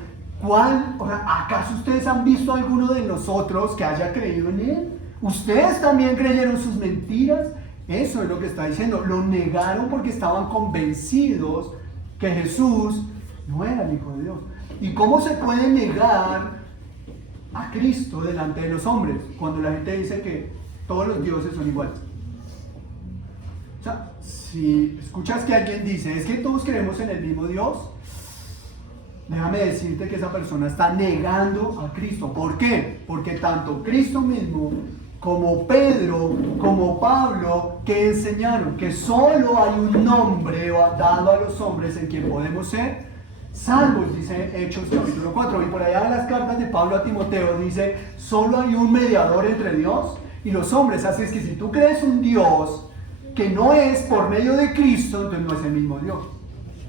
¿Acaso ustedes han visto a alguno de nosotros que haya creído en Él? ¿Ustedes también creyeron sus mentiras? Eso es lo que está diciendo. Lo negaron porque estaban convencidos que Jesús no era el Hijo de Dios. ¿Y cómo se puede negar a Cristo delante de los hombres cuando la gente dice que todos los dioses son iguales? O sea, si escuchas que alguien dice, es que todos creemos en el mismo Dios, déjame decirte que esa persona está negando a Cristo. ¿Por qué? Porque tanto Cristo mismo, como Pedro, como Pablo, que enseñaron que solo hay un nombre dado a los hombres en quien podemos ser salvos, dice Hechos capítulo 4. Y por allá en las cartas de Pablo a Timoteo dice, solo hay un mediador entre Dios y los hombres. Así es que si tú crees un Dios que no es por medio de Cristo, entonces no es el mismo Dios.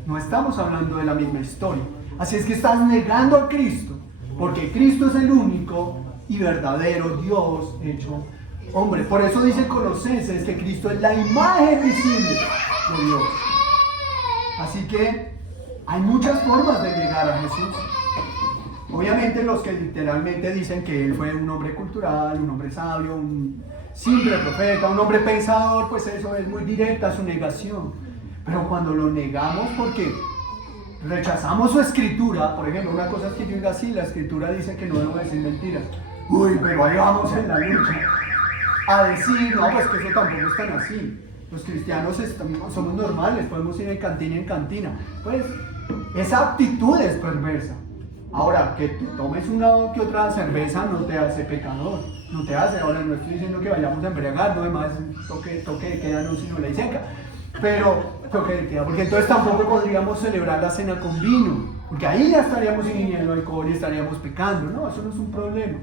No estamos hablando de la misma historia. Así es que estás negando a Cristo, porque Cristo es el único y verdadero Dios hecho hombre. Por eso dice Colosenses que Cristo es la imagen visible de Dios. Así que hay muchas formas de llegar a Jesús. Obviamente los que literalmente dicen que Él fue un hombre cultural, un hombre sabio, un simple profeta, un hombre pensador, pues eso es muy directa su negación. Pero cuando lo negamos porque rechazamos su escritura, por ejemplo, una cosa es que yo diga así, la escritura dice que no debo decir mentiras. Uy, pero ahí vamos en la lucha a decir, no, pues que eso tampoco es tan así. Los cristianos somos normales, podemos ir en cantina. Pues esa actitud es perversa. Ahora, que te tomes una que otra cerveza no te hace pecador, no te hace. Ahora no estoy diciendo que vayamos a embriagar, no demás toque de queda no, sino ley seca. Pero toque de queda, porque entonces tampoco podríamos celebrar la cena con vino, porque ahí ya estaríamos ingiriendo alcohol y estaríamos pecando. No, eso no es un problema.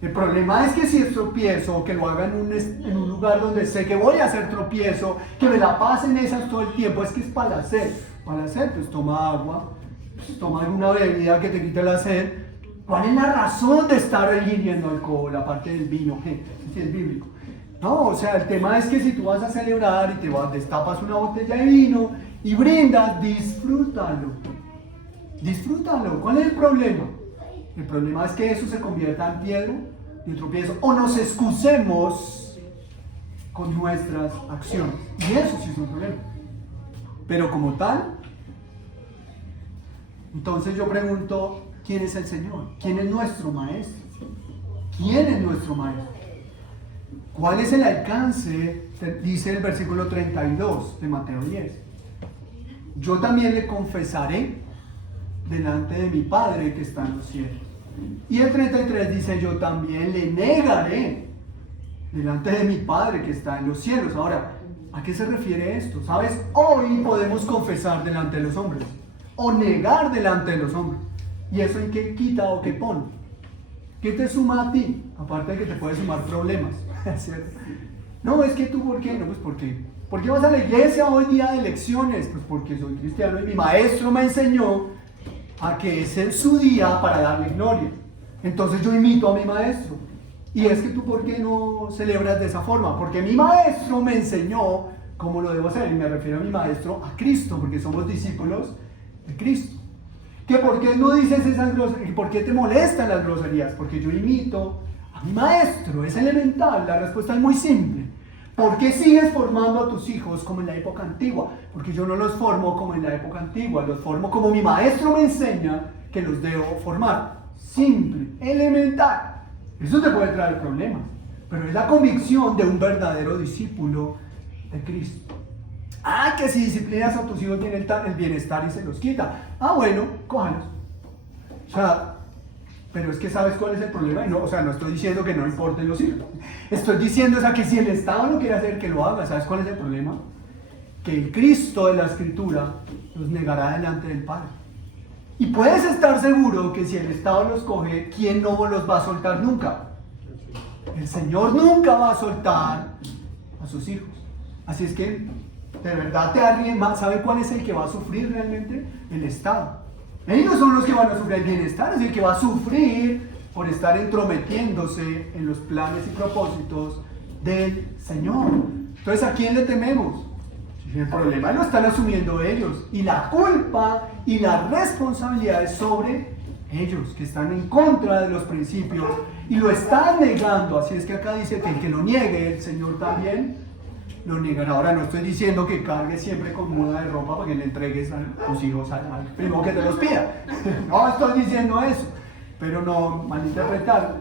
El problema es que si es tropiezo, que lo haga en un lugar donde sé que voy a hacer tropiezo, que me la pasen esas todo el tiempo, es que es para la sed. Para la sed, pues toma agua, pues toma alguna bebida que te quite la sed. ¿Cuál es la razón de estar ingiriendo alcohol, aparte del vino? Si es bíblico. No, o sea, el tema es que si tú vas a celebrar y te destapas una botella de vino y brindas, disfrútalo. Disfrútalo. ¿Cuál es el problema? El problema es que eso se convierta en piedra de tropiezo o nos excusemos con nuestras acciones. Y eso sí es un problema. Pero como tal, entonces yo pregunto, ¿quién es el Señor? ¿Quién es nuestro Maestro? ¿Quién es nuestro Maestro? ¿Cuál es el alcance? Dice el versículo 32 de Mateo 10. Yo también le confesaré delante de mi Padre que está en los cielos. Y el 33 dice, yo también le negaré delante de mi Padre que está en los cielos. Ahora, ¿a qué se refiere esto? ¿Sabes? Hoy podemos confesar delante de los hombres o negar delante de los hombres. ¿Y eso en qué quita o qué pone? ¿Qué te suma a ti? Aparte de que te puede sumar problemas, ¿cierto? No, es que tú, ¿por qué? No, pues porque ¿por qué vas a la iglesia hoy día de elecciones? Pues porque soy cristiano y mi maestro me enseñó a que ese es su día para darle gloria. Entonces yo imito a mi maestro. Y es que tú, ¿por qué no celebras de esa forma? Porque mi maestro me enseñó cómo lo debo hacer. Y me refiero a mi maestro, a Cristo, porque somos discípulos de Cristo. ¿Que por qué no dices esas groserías? ¿Por qué te molestan las groserías? Porque yo imito a mi maestro. Es elemental. La respuesta es muy simple. ¿Por qué sigues formando a tus hijos como en la época antigua? Porque yo no los formo como en la época antigua, los formo como mi maestro me enseña que los debo formar. Simple, elemental. Eso te puede traer problemas, pero es la convicción de un verdadero discípulo de Cristo. Ah, que si disciplinas a tus hijos viene el bienestar y se los quita. Ah, bueno, cójalos. O sea, pero es que ¿sabes cuál es el problema? No, o sea, no estoy diciendo que no importen los hijos. Estoy diciendo que si el Estado no quiere hacer que lo haga, ¿sabes cuál es el problema? Que el Cristo de la Escritura los negará delante del Padre. Y puedes estar seguro que si el Estado los coge, ¿quién no los va a soltar nunca? El Señor nunca va a soltar a sus hijos. Así es que, de verdad te arriesgas. ¿Sabe cuál es el que va a sufrir realmente? El Estado. Ellos son los que van a sufrir el bienestar, es el que va a sufrir por estar entrometiéndose en los planes y propósitos del Señor. Entonces, ¿a quién le tememos? El problema lo están asumiendo ellos, y la culpa y la responsabilidad es sobre ellos, que están en contra de los principios y lo están negando. Así es que acá dice que el que lo niegue, el Señor también lo negará. Ahora no estoy diciendo que cargues siempre con muda de ropa para que le entregues a tus hijos al primo que te los pida. No estoy diciendo eso, pero no malinterpretar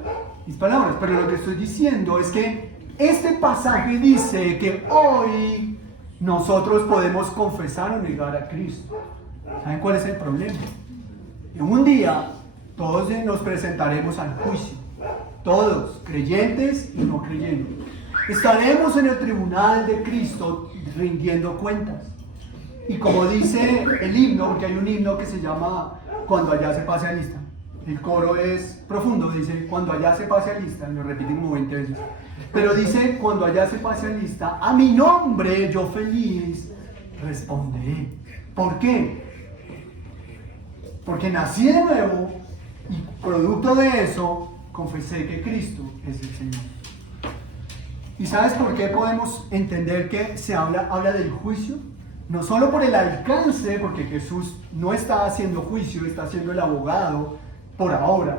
mis palabras. Pero lo que estoy diciendo es que este pasaje dice que hoy nosotros podemos confesar o negar a Cristo. ¿Saben cuál es el problema? En un día todos nos presentaremos al juicio, todos, creyentes y no creyentes. Estaremos en el tribunal de Cristo rindiendo cuentas. Y como dice el himno, porque hay un himno que se llama Cuando allá se pase a lista. El coro es profundo, dice Cuando allá se pase a lista, lo repite como 20 veces. Pero dice Cuando allá se pase a lista, a mi nombre yo feliz responderé. ¿Por qué? Porque nací de nuevo y producto de eso confesé que Cristo es el Señor. ¿Y sabes por qué podemos entender que se habla del juicio? No solo por el alcance, porque Jesús no está haciendo juicio, está siendo el abogado por ahora.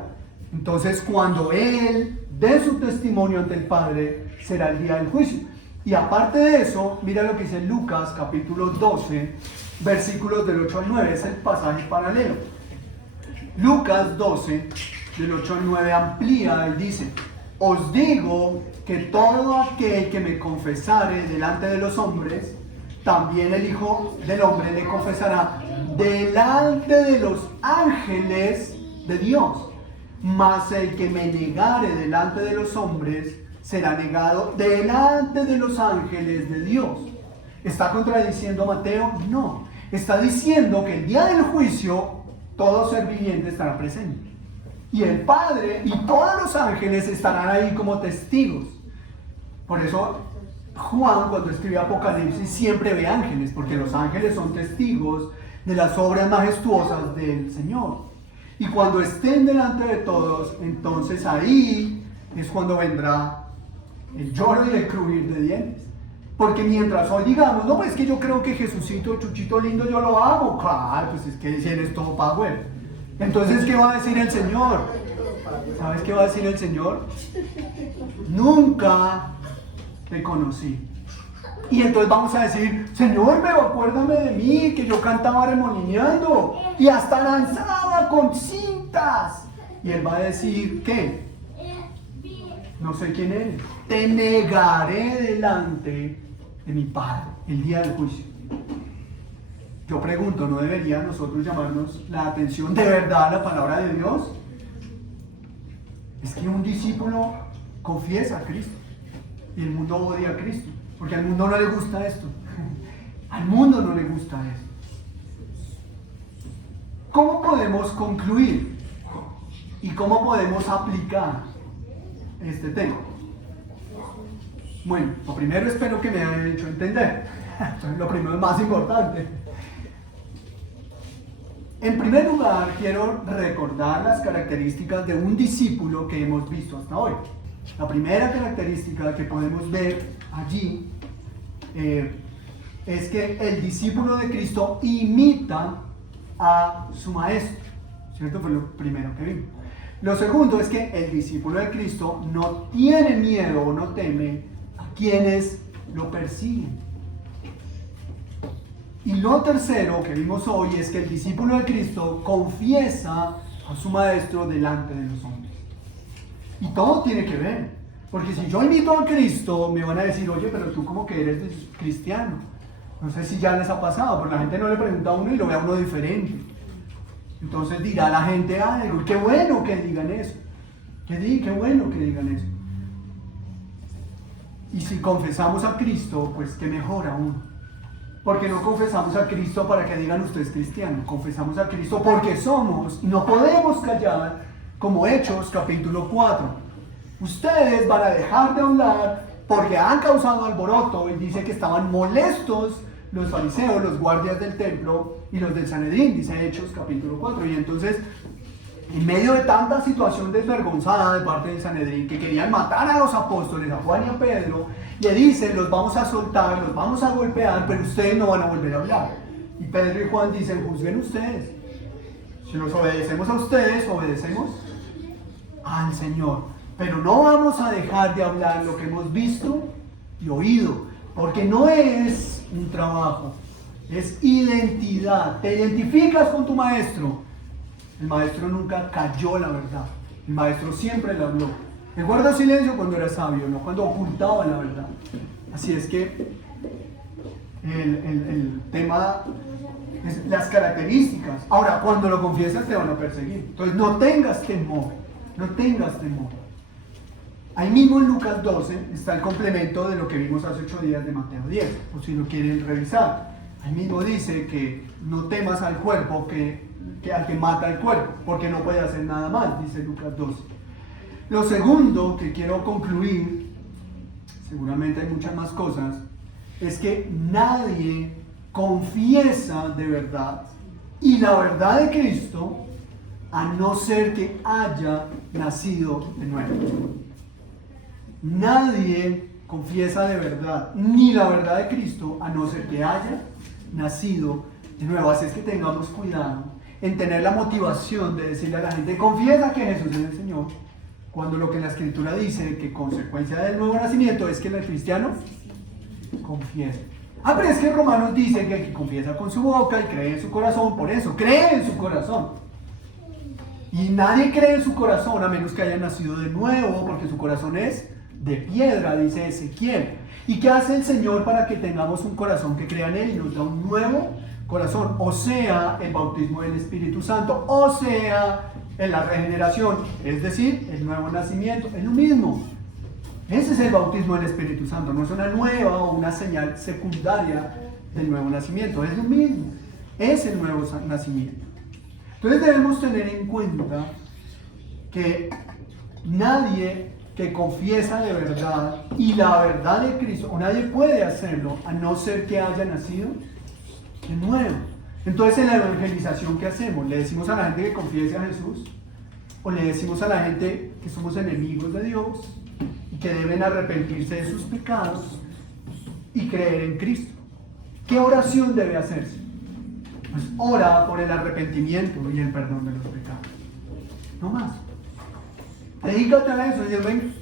Entonces, cuando Él dé su testimonio ante el Padre, será el día del juicio. Y aparte de eso, mira lo que dice Lucas capítulo 12, versículos del 8 al 9, es el pasaje paralelo. Lucas 12, del 8 al 9 amplía y dice: os digo que todo aquel que me confesare delante de los hombres, también el Hijo del Hombre le confesará delante de los ángeles de Dios. Mas el que me negare delante de los hombres, será negado delante de los ángeles de Dios. ¿Está contradiciendo Mateo? No. Está diciendo que el día del juicio todo ser viviente estará presente. Y el Padre y todos los ángeles estarán ahí como testigos. Por eso Juan, cuando escribe Apocalipsis, siempre ve ángeles, porque los ángeles son testigos de las obras majestuosas del Señor. Y cuando estén delante de todos, entonces ahí es cuando vendrá el lloro y el crujir de dientes. Porque mientras hoy digamos, no, pues es que yo creo que Jesucito, Chuchito lindo, yo lo amo. Claro, pues es que si Él es todo power. Entonces, ¿qué va a decir el Señor? ¿Sabes qué va a decir el Señor? Nunca te conocí. Y entonces vamos a decir: Señor, pero acuérdame de mí, que yo cantaba remolineando y hasta lanzaba con cintas. Y Él va a decir: ¿qué? No sé quién eres. Te negaré delante de mi Padre el día del juicio. Yo pregunto, ¿no debería nosotros llamarnos la atención de verdad a la palabra de Dios? Es que un discípulo confiesa a Cristo y el mundo odia a Cristo, porque al mundo no le gusta esto. Al mundo no le gusta esto. ¿Cómo podemos concluir y cómo podemos aplicar este tema? Bueno, lo primero, espero que me hayan hecho entender. Lo primero es más importante. En primer lugar, quiero recordar las características de un discípulo que hemos visto hasta hoy. La primera característica que podemos ver allí es que el discípulo de Cristo imita a su maestro, ¿cierto? Fue lo primero que vimos. Lo segundo es que el discípulo de Cristo no tiene miedo o no teme a quienes lo persiguen. Y lo tercero que vimos hoy es que el discípulo de Cristo confiesa a su maestro delante de los hombres. Y todo tiene que ver, porque si yo imito a Cristo, me van a decir: oye, pero tú como que eres cristiano. No sé si ya les ha pasado, porque la gente no le pregunta a uno y lo ve a uno diferente. Entonces dirá la gente algo: qué bueno que digan eso. Qué bueno que digan eso. Y si confesamos a Cristo, pues qué mejor aún. Porque no confesamos a Cristo para que digan: usted es cristiano. Confesamos a Cristo porque somos, y no podemos callar, como Hechos capítulo 4. Ustedes van a dejar de hablar porque han causado alboroto, y dice que estaban molestos los fariseos, los guardias del templo y los del Sanedrín, dice Hechos capítulo 4. Y entonces, en medio de tanta situación desvergonzada de parte del Sanedrín, que querían matar a los apóstoles, a Juan y a Pedro, le dicen: los vamos a soltar, los vamos a golpear, pero ustedes no van a volver a hablar. Y Pedro y Juan dicen: juzguen ustedes. Si los obedecemos a ustedes, obedecemos al Señor. Pero no vamos a dejar de hablar lo que hemos visto y oído, porque no es un trabajo, es identidad. Te identificas con tu maestro. El maestro nunca calló la verdad. El maestro siempre la habló. Él guarda silencio cuando era sabio, no cuando ocultaba la verdad. Así es que el tema es las características. Ahora, cuando lo confiesas te van a perseguir. Entonces no tengas temor, no tengas temor. Ahí mismo en Lucas 12 está el complemento de lo que vimos hace 8 días de Mateo 10, por si lo quieren revisar. Ahí mismo dice que no temas al cuerpo que al que mata el cuerpo, porque no puede hacer nada más, dice Lucas 12. Lo segundo que quiero concluir, seguramente hay muchas más cosas, es que nadie confiesa de verdad, y la verdad de Cristo a no ser que haya nacido de nuevo. Nadie confiesa de verdad, ni la verdad de Cristo, a no ser que haya nacido de nuevo. Así es que tengamos cuidado en tener la motivación de decirle a la gente, confiesa que Jesús es el Señor, cuando lo que la Escritura dice que consecuencia del nuevo nacimiento es que el cristiano confiese. Pero es que Romanos dice que el que confiesa con su boca y cree en su corazón, por eso, cree en su corazón. Y nadie cree en su corazón a menos que haya nacido de nuevo, porque su corazón es de piedra, dice Ezequiel. ¿Y qué hace el Señor para que tengamos un corazón que crea en Él y nos da un nuevo corazón? O sea, el bautismo del Espíritu Santo, o sea, en la regeneración, es decir, el nuevo nacimiento, es lo mismo. Ese es el bautismo del Espíritu Santo, no es una nueva o una señal secundaria del nuevo nacimiento, es lo mismo, es el nuevo nacimiento. Entonces debemos tener en cuenta que nadie que confiesa de verdad y la verdad de Cristo, o nadie puede hacerlo a no ser que haya nacido de nuevo. Entonces en la evangelización, ¿qué hacemos? ¿Le decimos a la gente que confiese a Jesús? ¿O le decimos a la gente que somos enemigos de Dios y que deben arrepentirse de sus pecados y creer en Cristo? ¿Qué oración debe hacerse? Pues ora por el arrepentimiento y el perdón de los pecados. No más. Dedícate a eso. Dios, ven,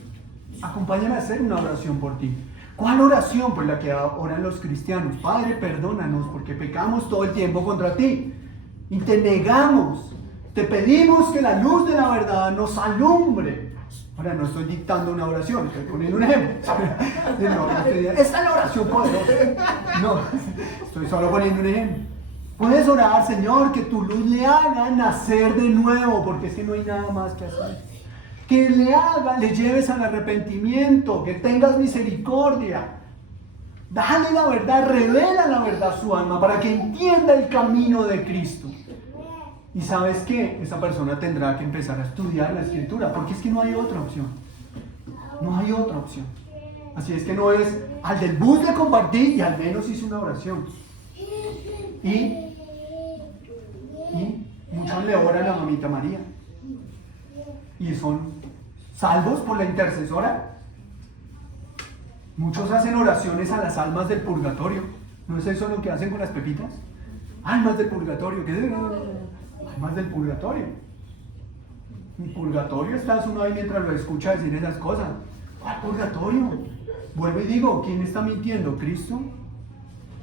acompáñame a hacer una oración por ti. ¿Cuál oración? Pues la que oran los cristianos. Padre, perdónanos porque pecamos todo el tiempo contra ti y te negamos. Te pedimos que la luz de la verdad nos alumbre. Ahora no estoy dictando una oración, estoy poniendo un ejemplo. Esta es la oración poderosa. No, estoy solo poniendo un ejemplo. Puedes orar, Señor, que tu luz le haga nacer de nuevo, porque es que no hay nada más que hacer. Que le lleves al arrepentimiento, que tengas misericordia. Dale la verdad, revela la verdad a su alma para que entienda el camino de Cristo. Y ¿sabes qué? Esa persona tendrá que empezar a estudiar la Escritura, porque es que no hay otra opción. No hay otra opción. Así es que no es al del bus de compartir y al menos hizo una oración. Y muchos le oran a Mamita María. Y son salvos por la intercesora. Muchos hacen oraciones a las almas del purgatorio. ¿No es eso lo que hacen con las pepitas? Almas del purgatorio. ¿Qué es? Almas del purgatorio. El purgatorio estás uno ahí mientras lo escucha decir esas cosas. ¿Cuál purgatorio? Vuelvo y digo, ¿quién está mintiendo? ¿Cristo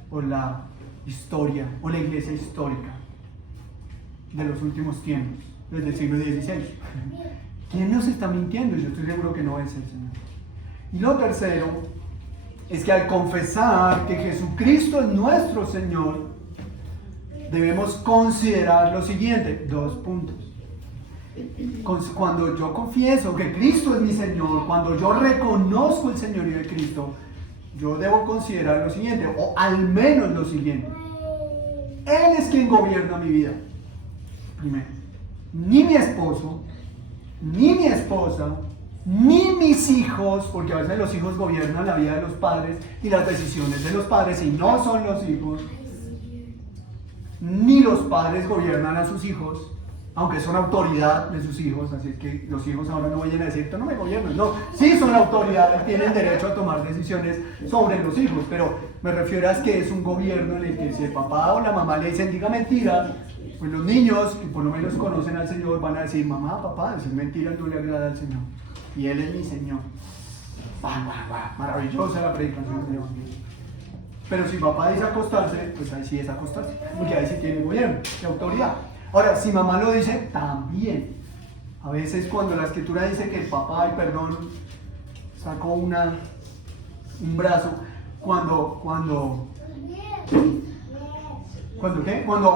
o la historia o la iglesia histórica de los últimos tiempos, desde el siglo XVI? ¿Quién nos está mintiendo? Yo estoy seguro que no es el Señor. Y lo tercero es que al confesar que Jesucristo es nuestro Señor, debemos considerar lo siguiente, 2 puntos. Cuando yo confieso que Cristo es mi Señor, cuando yo reconozco el señorío de Cristo, yo debo considerar lo siguiente, o al menos lo siguiente. Él es quien gobierna mi vida. Primero, ni mi esposo, ni mi esposa, ni mis hijos, porque a veces los hijos gobiernan la vida de los padres y las decisiones de los padres, y no son los hijos, ni los padres gobiernan a sus hijos, aunque son autoridad de sus hijos. Así es que los hijos ahora no vayan a decir, tú no me gobiernas. No, sí son autoridad, tienen derecho a tomar decisiones sobre los hijos, pero me refiero a que es un gobierno en el que si el papá o la mamá le dicen diga mentiras, pues los niños que por lo menos conocen al Señor van a decir, mamá, papá, decir mentiras no le agrada al Señor y Él es mi Señor. Maravillosa la predicación del Evangelio. Pero si papá dice acostarse, pues ahí sí es acostarse, porque ahí sí tiene gobierno y autoridad. Ahora, si mamá lo dice, también. A veces cuando la Escritura dice que el papá, ay, perdón, sacó un brazo, cuando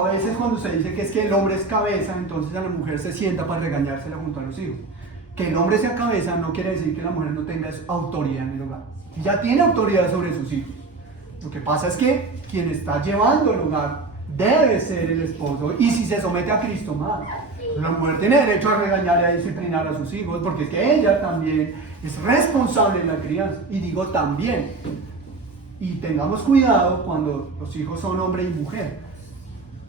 a veces cuando se dice que es que el hombre es cabeza, entonces a la mujer se sienta para regañársela junto a los hijos. Que el hombre sea cabeza no quiere decir que la mujer no tenga autoridad en el hogar. Ya tiene autoridad sobre sus hijos. Lo que pasa es que quien está llevando el hogar debe ser el esposo, y si se somete a Cristo más. La mujer tiene derecho a regañar y a disciplinar a sus hijos, porque es que ella también es responsable en la crianza. Y digo también, y tengamos cuidado cuando los hijos son hombre y mujer,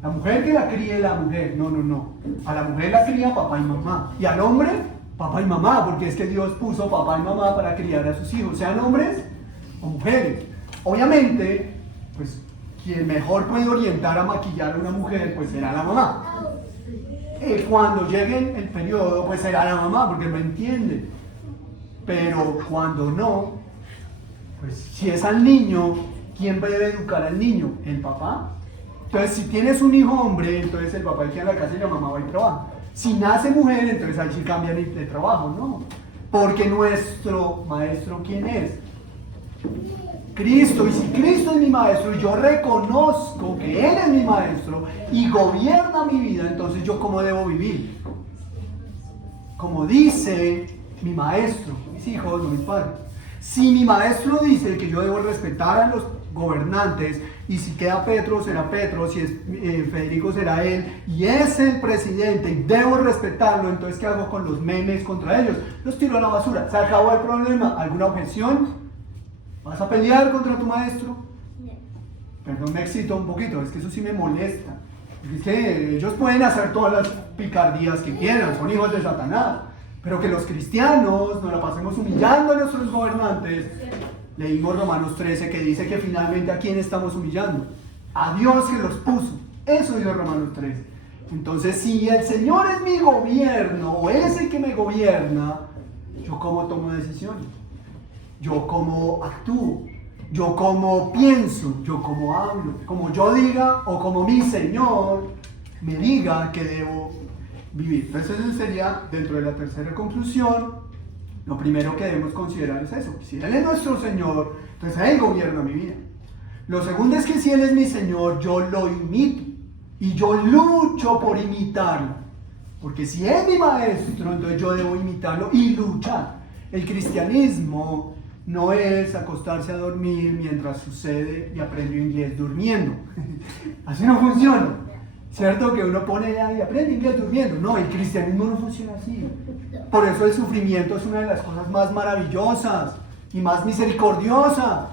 La mujer que la críe la mujer. No, no, no. A la mujer la cría papá y mamá. Y al hombre, papá y mamá, porque es que Dios puso papá y mamá para criar a sus hijos, sean hombres o mujeres. Obviamente, pues quien mejor puede orientar a maquillar a una mujer, pues será la mamá. Cuando llegue el periodo, pues será la mamá, porque no entiende. Pero cuando no, pues si es al niño, ¿quién debe educar al niño? ¿El papá? Entonces, si tienes un hijo hombre, entonces el papá queda en la casa y la mamá va y trabaja. Si nace mujer, entonces ahí sí cambian de trabajo, ¿no? Porque nuestro maestro, ¿quién es? Cristo. Y si Cristo es mi maestro y yo reconozco que Él es mi maestro y gobierna mi vida, entonces yo ¿cómo debo vivir? Como dice mi maestro, mis hijos, no mis padres. Si mi maestro dice que yo debo respetar a los gobernantes, y si queda Petro, será Petro, si es Federico, será él, y es el presidente, y debo respetarlo, entonces ¿qué hago con los memes contra ellos? Los tiro a la basura. ¿Se acabó el problema? ¿Alguna objeción? ¿Vas a pelear contra tu maestro? No. Perdón, me excito un poquito, es que eso sí me molesta. Es que ellos pueden hacer todas las picardías que quieran, son hijos de Satanás, pero que los cristianos nos la pasemos humillando a nuestros gobernantes. Leímos Romanos 13 que dice que finalmente ¿a quién estamos humillando? A Dios que los puso. Eso dice Romanos 13. Entonces, si el Señor es mi gobierno, o Él es el que me gobierna, ¿yo cómo tomo decisiones? ¿Yo cómo actúo? ¿Yo cómo pienso? ¿Yo cómo hablo? Como yo diga o como mi Señor me diga que debo vivir. Entonces, eso sería dentro de la tercera conclusión. Lo primero que debemos considerar es eso. Si Él es nuestro Señor, entonces Él gobierna mi vida. Lo segundo es que si Él es mi Señor, yo lo imito. Y yo lucho por imitarlo. Porque si es mi maestro, entonces yo debo imitarlo y luchar. El cristianismo no es acostarse a dormir mientras sucede y aprende inglés durmiendo. Así no funciona. ¿Cierto? Que uno pone ahí y aprende inglés durmiendo. No, el cristianismo no funciona así. Por eso el sufrimiento es una de las cosas más maravillosas y más misericordiosas.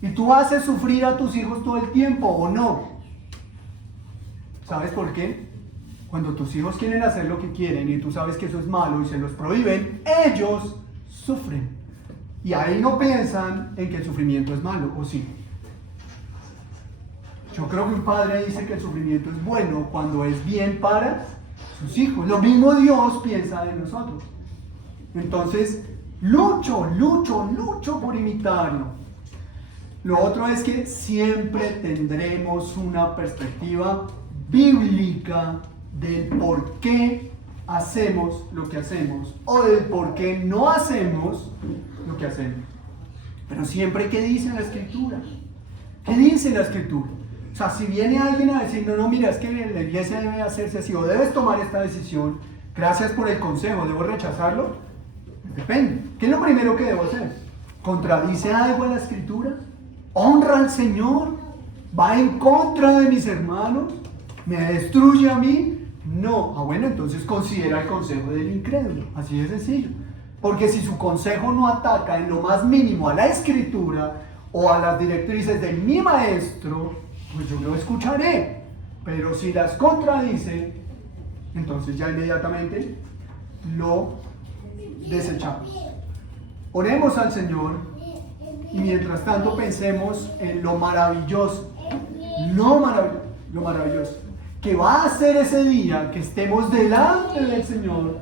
Y tú haces sufrir a tus hijos todo el tiempo, ¿o no? ¿Sabes por qué? Cuando tus hijos quieren hacer lo que quieren y tú sabes que eso es malo y se los prohíben, ellos sufren. Y ahí no piensan en que el sufrimiento es malo, ¿o sí? Yo creo que un padre dice que el sufrimiento es bueno cuando es bien para sus hijos. Lo mismo Dios piensa de nosotros. Entonces, lucho por imitarlo. Lo otro es que siempre tendremos una perspectiva bíblica del por qué hacemos lo que hacemos o del por qué no hacemos lo que hacemos. Pero siempre, ¿qué dice la Escritura? ¿Qué dice la Escritura? O sea, si viene alguien a decir, no, mira, es que la iglesia debe hacerse así, o debes tomar esta decisión, gracias por el consejo, ¿debo rechazarlo? Depende. ¿Qué es lo primero que debo hacer? ¿Contradice algo en la Escritura? ¿Honra al Señor? ¿Va en contra de mis hermanos? ¿Me destruye a mí? No. Bueno, entonces considera el consejo del incrédulo. Así de sencillo. Porque si su consejo no ataca en lo más mínimo a la Escritura o a las directrices de mi maestro, pues yo lo escucharé. Pero si las contradice, entonces ya inmediatamente lo desechamos. Oremos al Señor y mientras tanto pensemos en lo maravilloso, lo maravilloso que va a ser ese día que estemos delante del Señor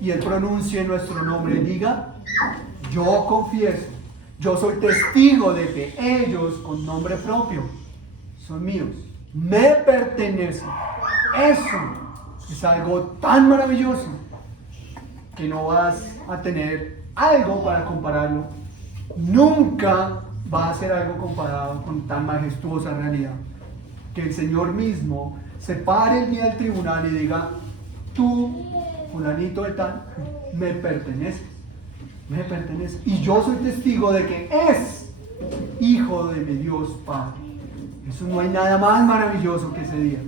y Él pronuncie nuestro nombre y diga: yo confieso, yo soy testigo de que ellos con nombre propio son míos, me pertenecen. Eso es algo tan maravilloso que no vas a tener algo para compararlo. Nunca va a ser algo comparado con tan majestuosa realidad. Que el Señor mismo se pare el día del tribunal y diga: tú, fulanito de tal, me perteneces. Me pertenece. Y yo soy testigo de que es hijo de mi Dios Padre. Eso no hay nada más maravilloso que ese día.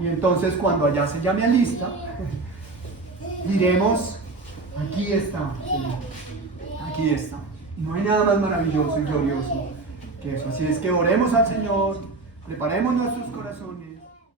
Y entonces cuando allá se llame a lista, diremos: aquí está, Señor. Aquí está. No hay nada más maravilloso y glorioso que eso. Así es que oremos al Señor, preparemos nuestros corazones.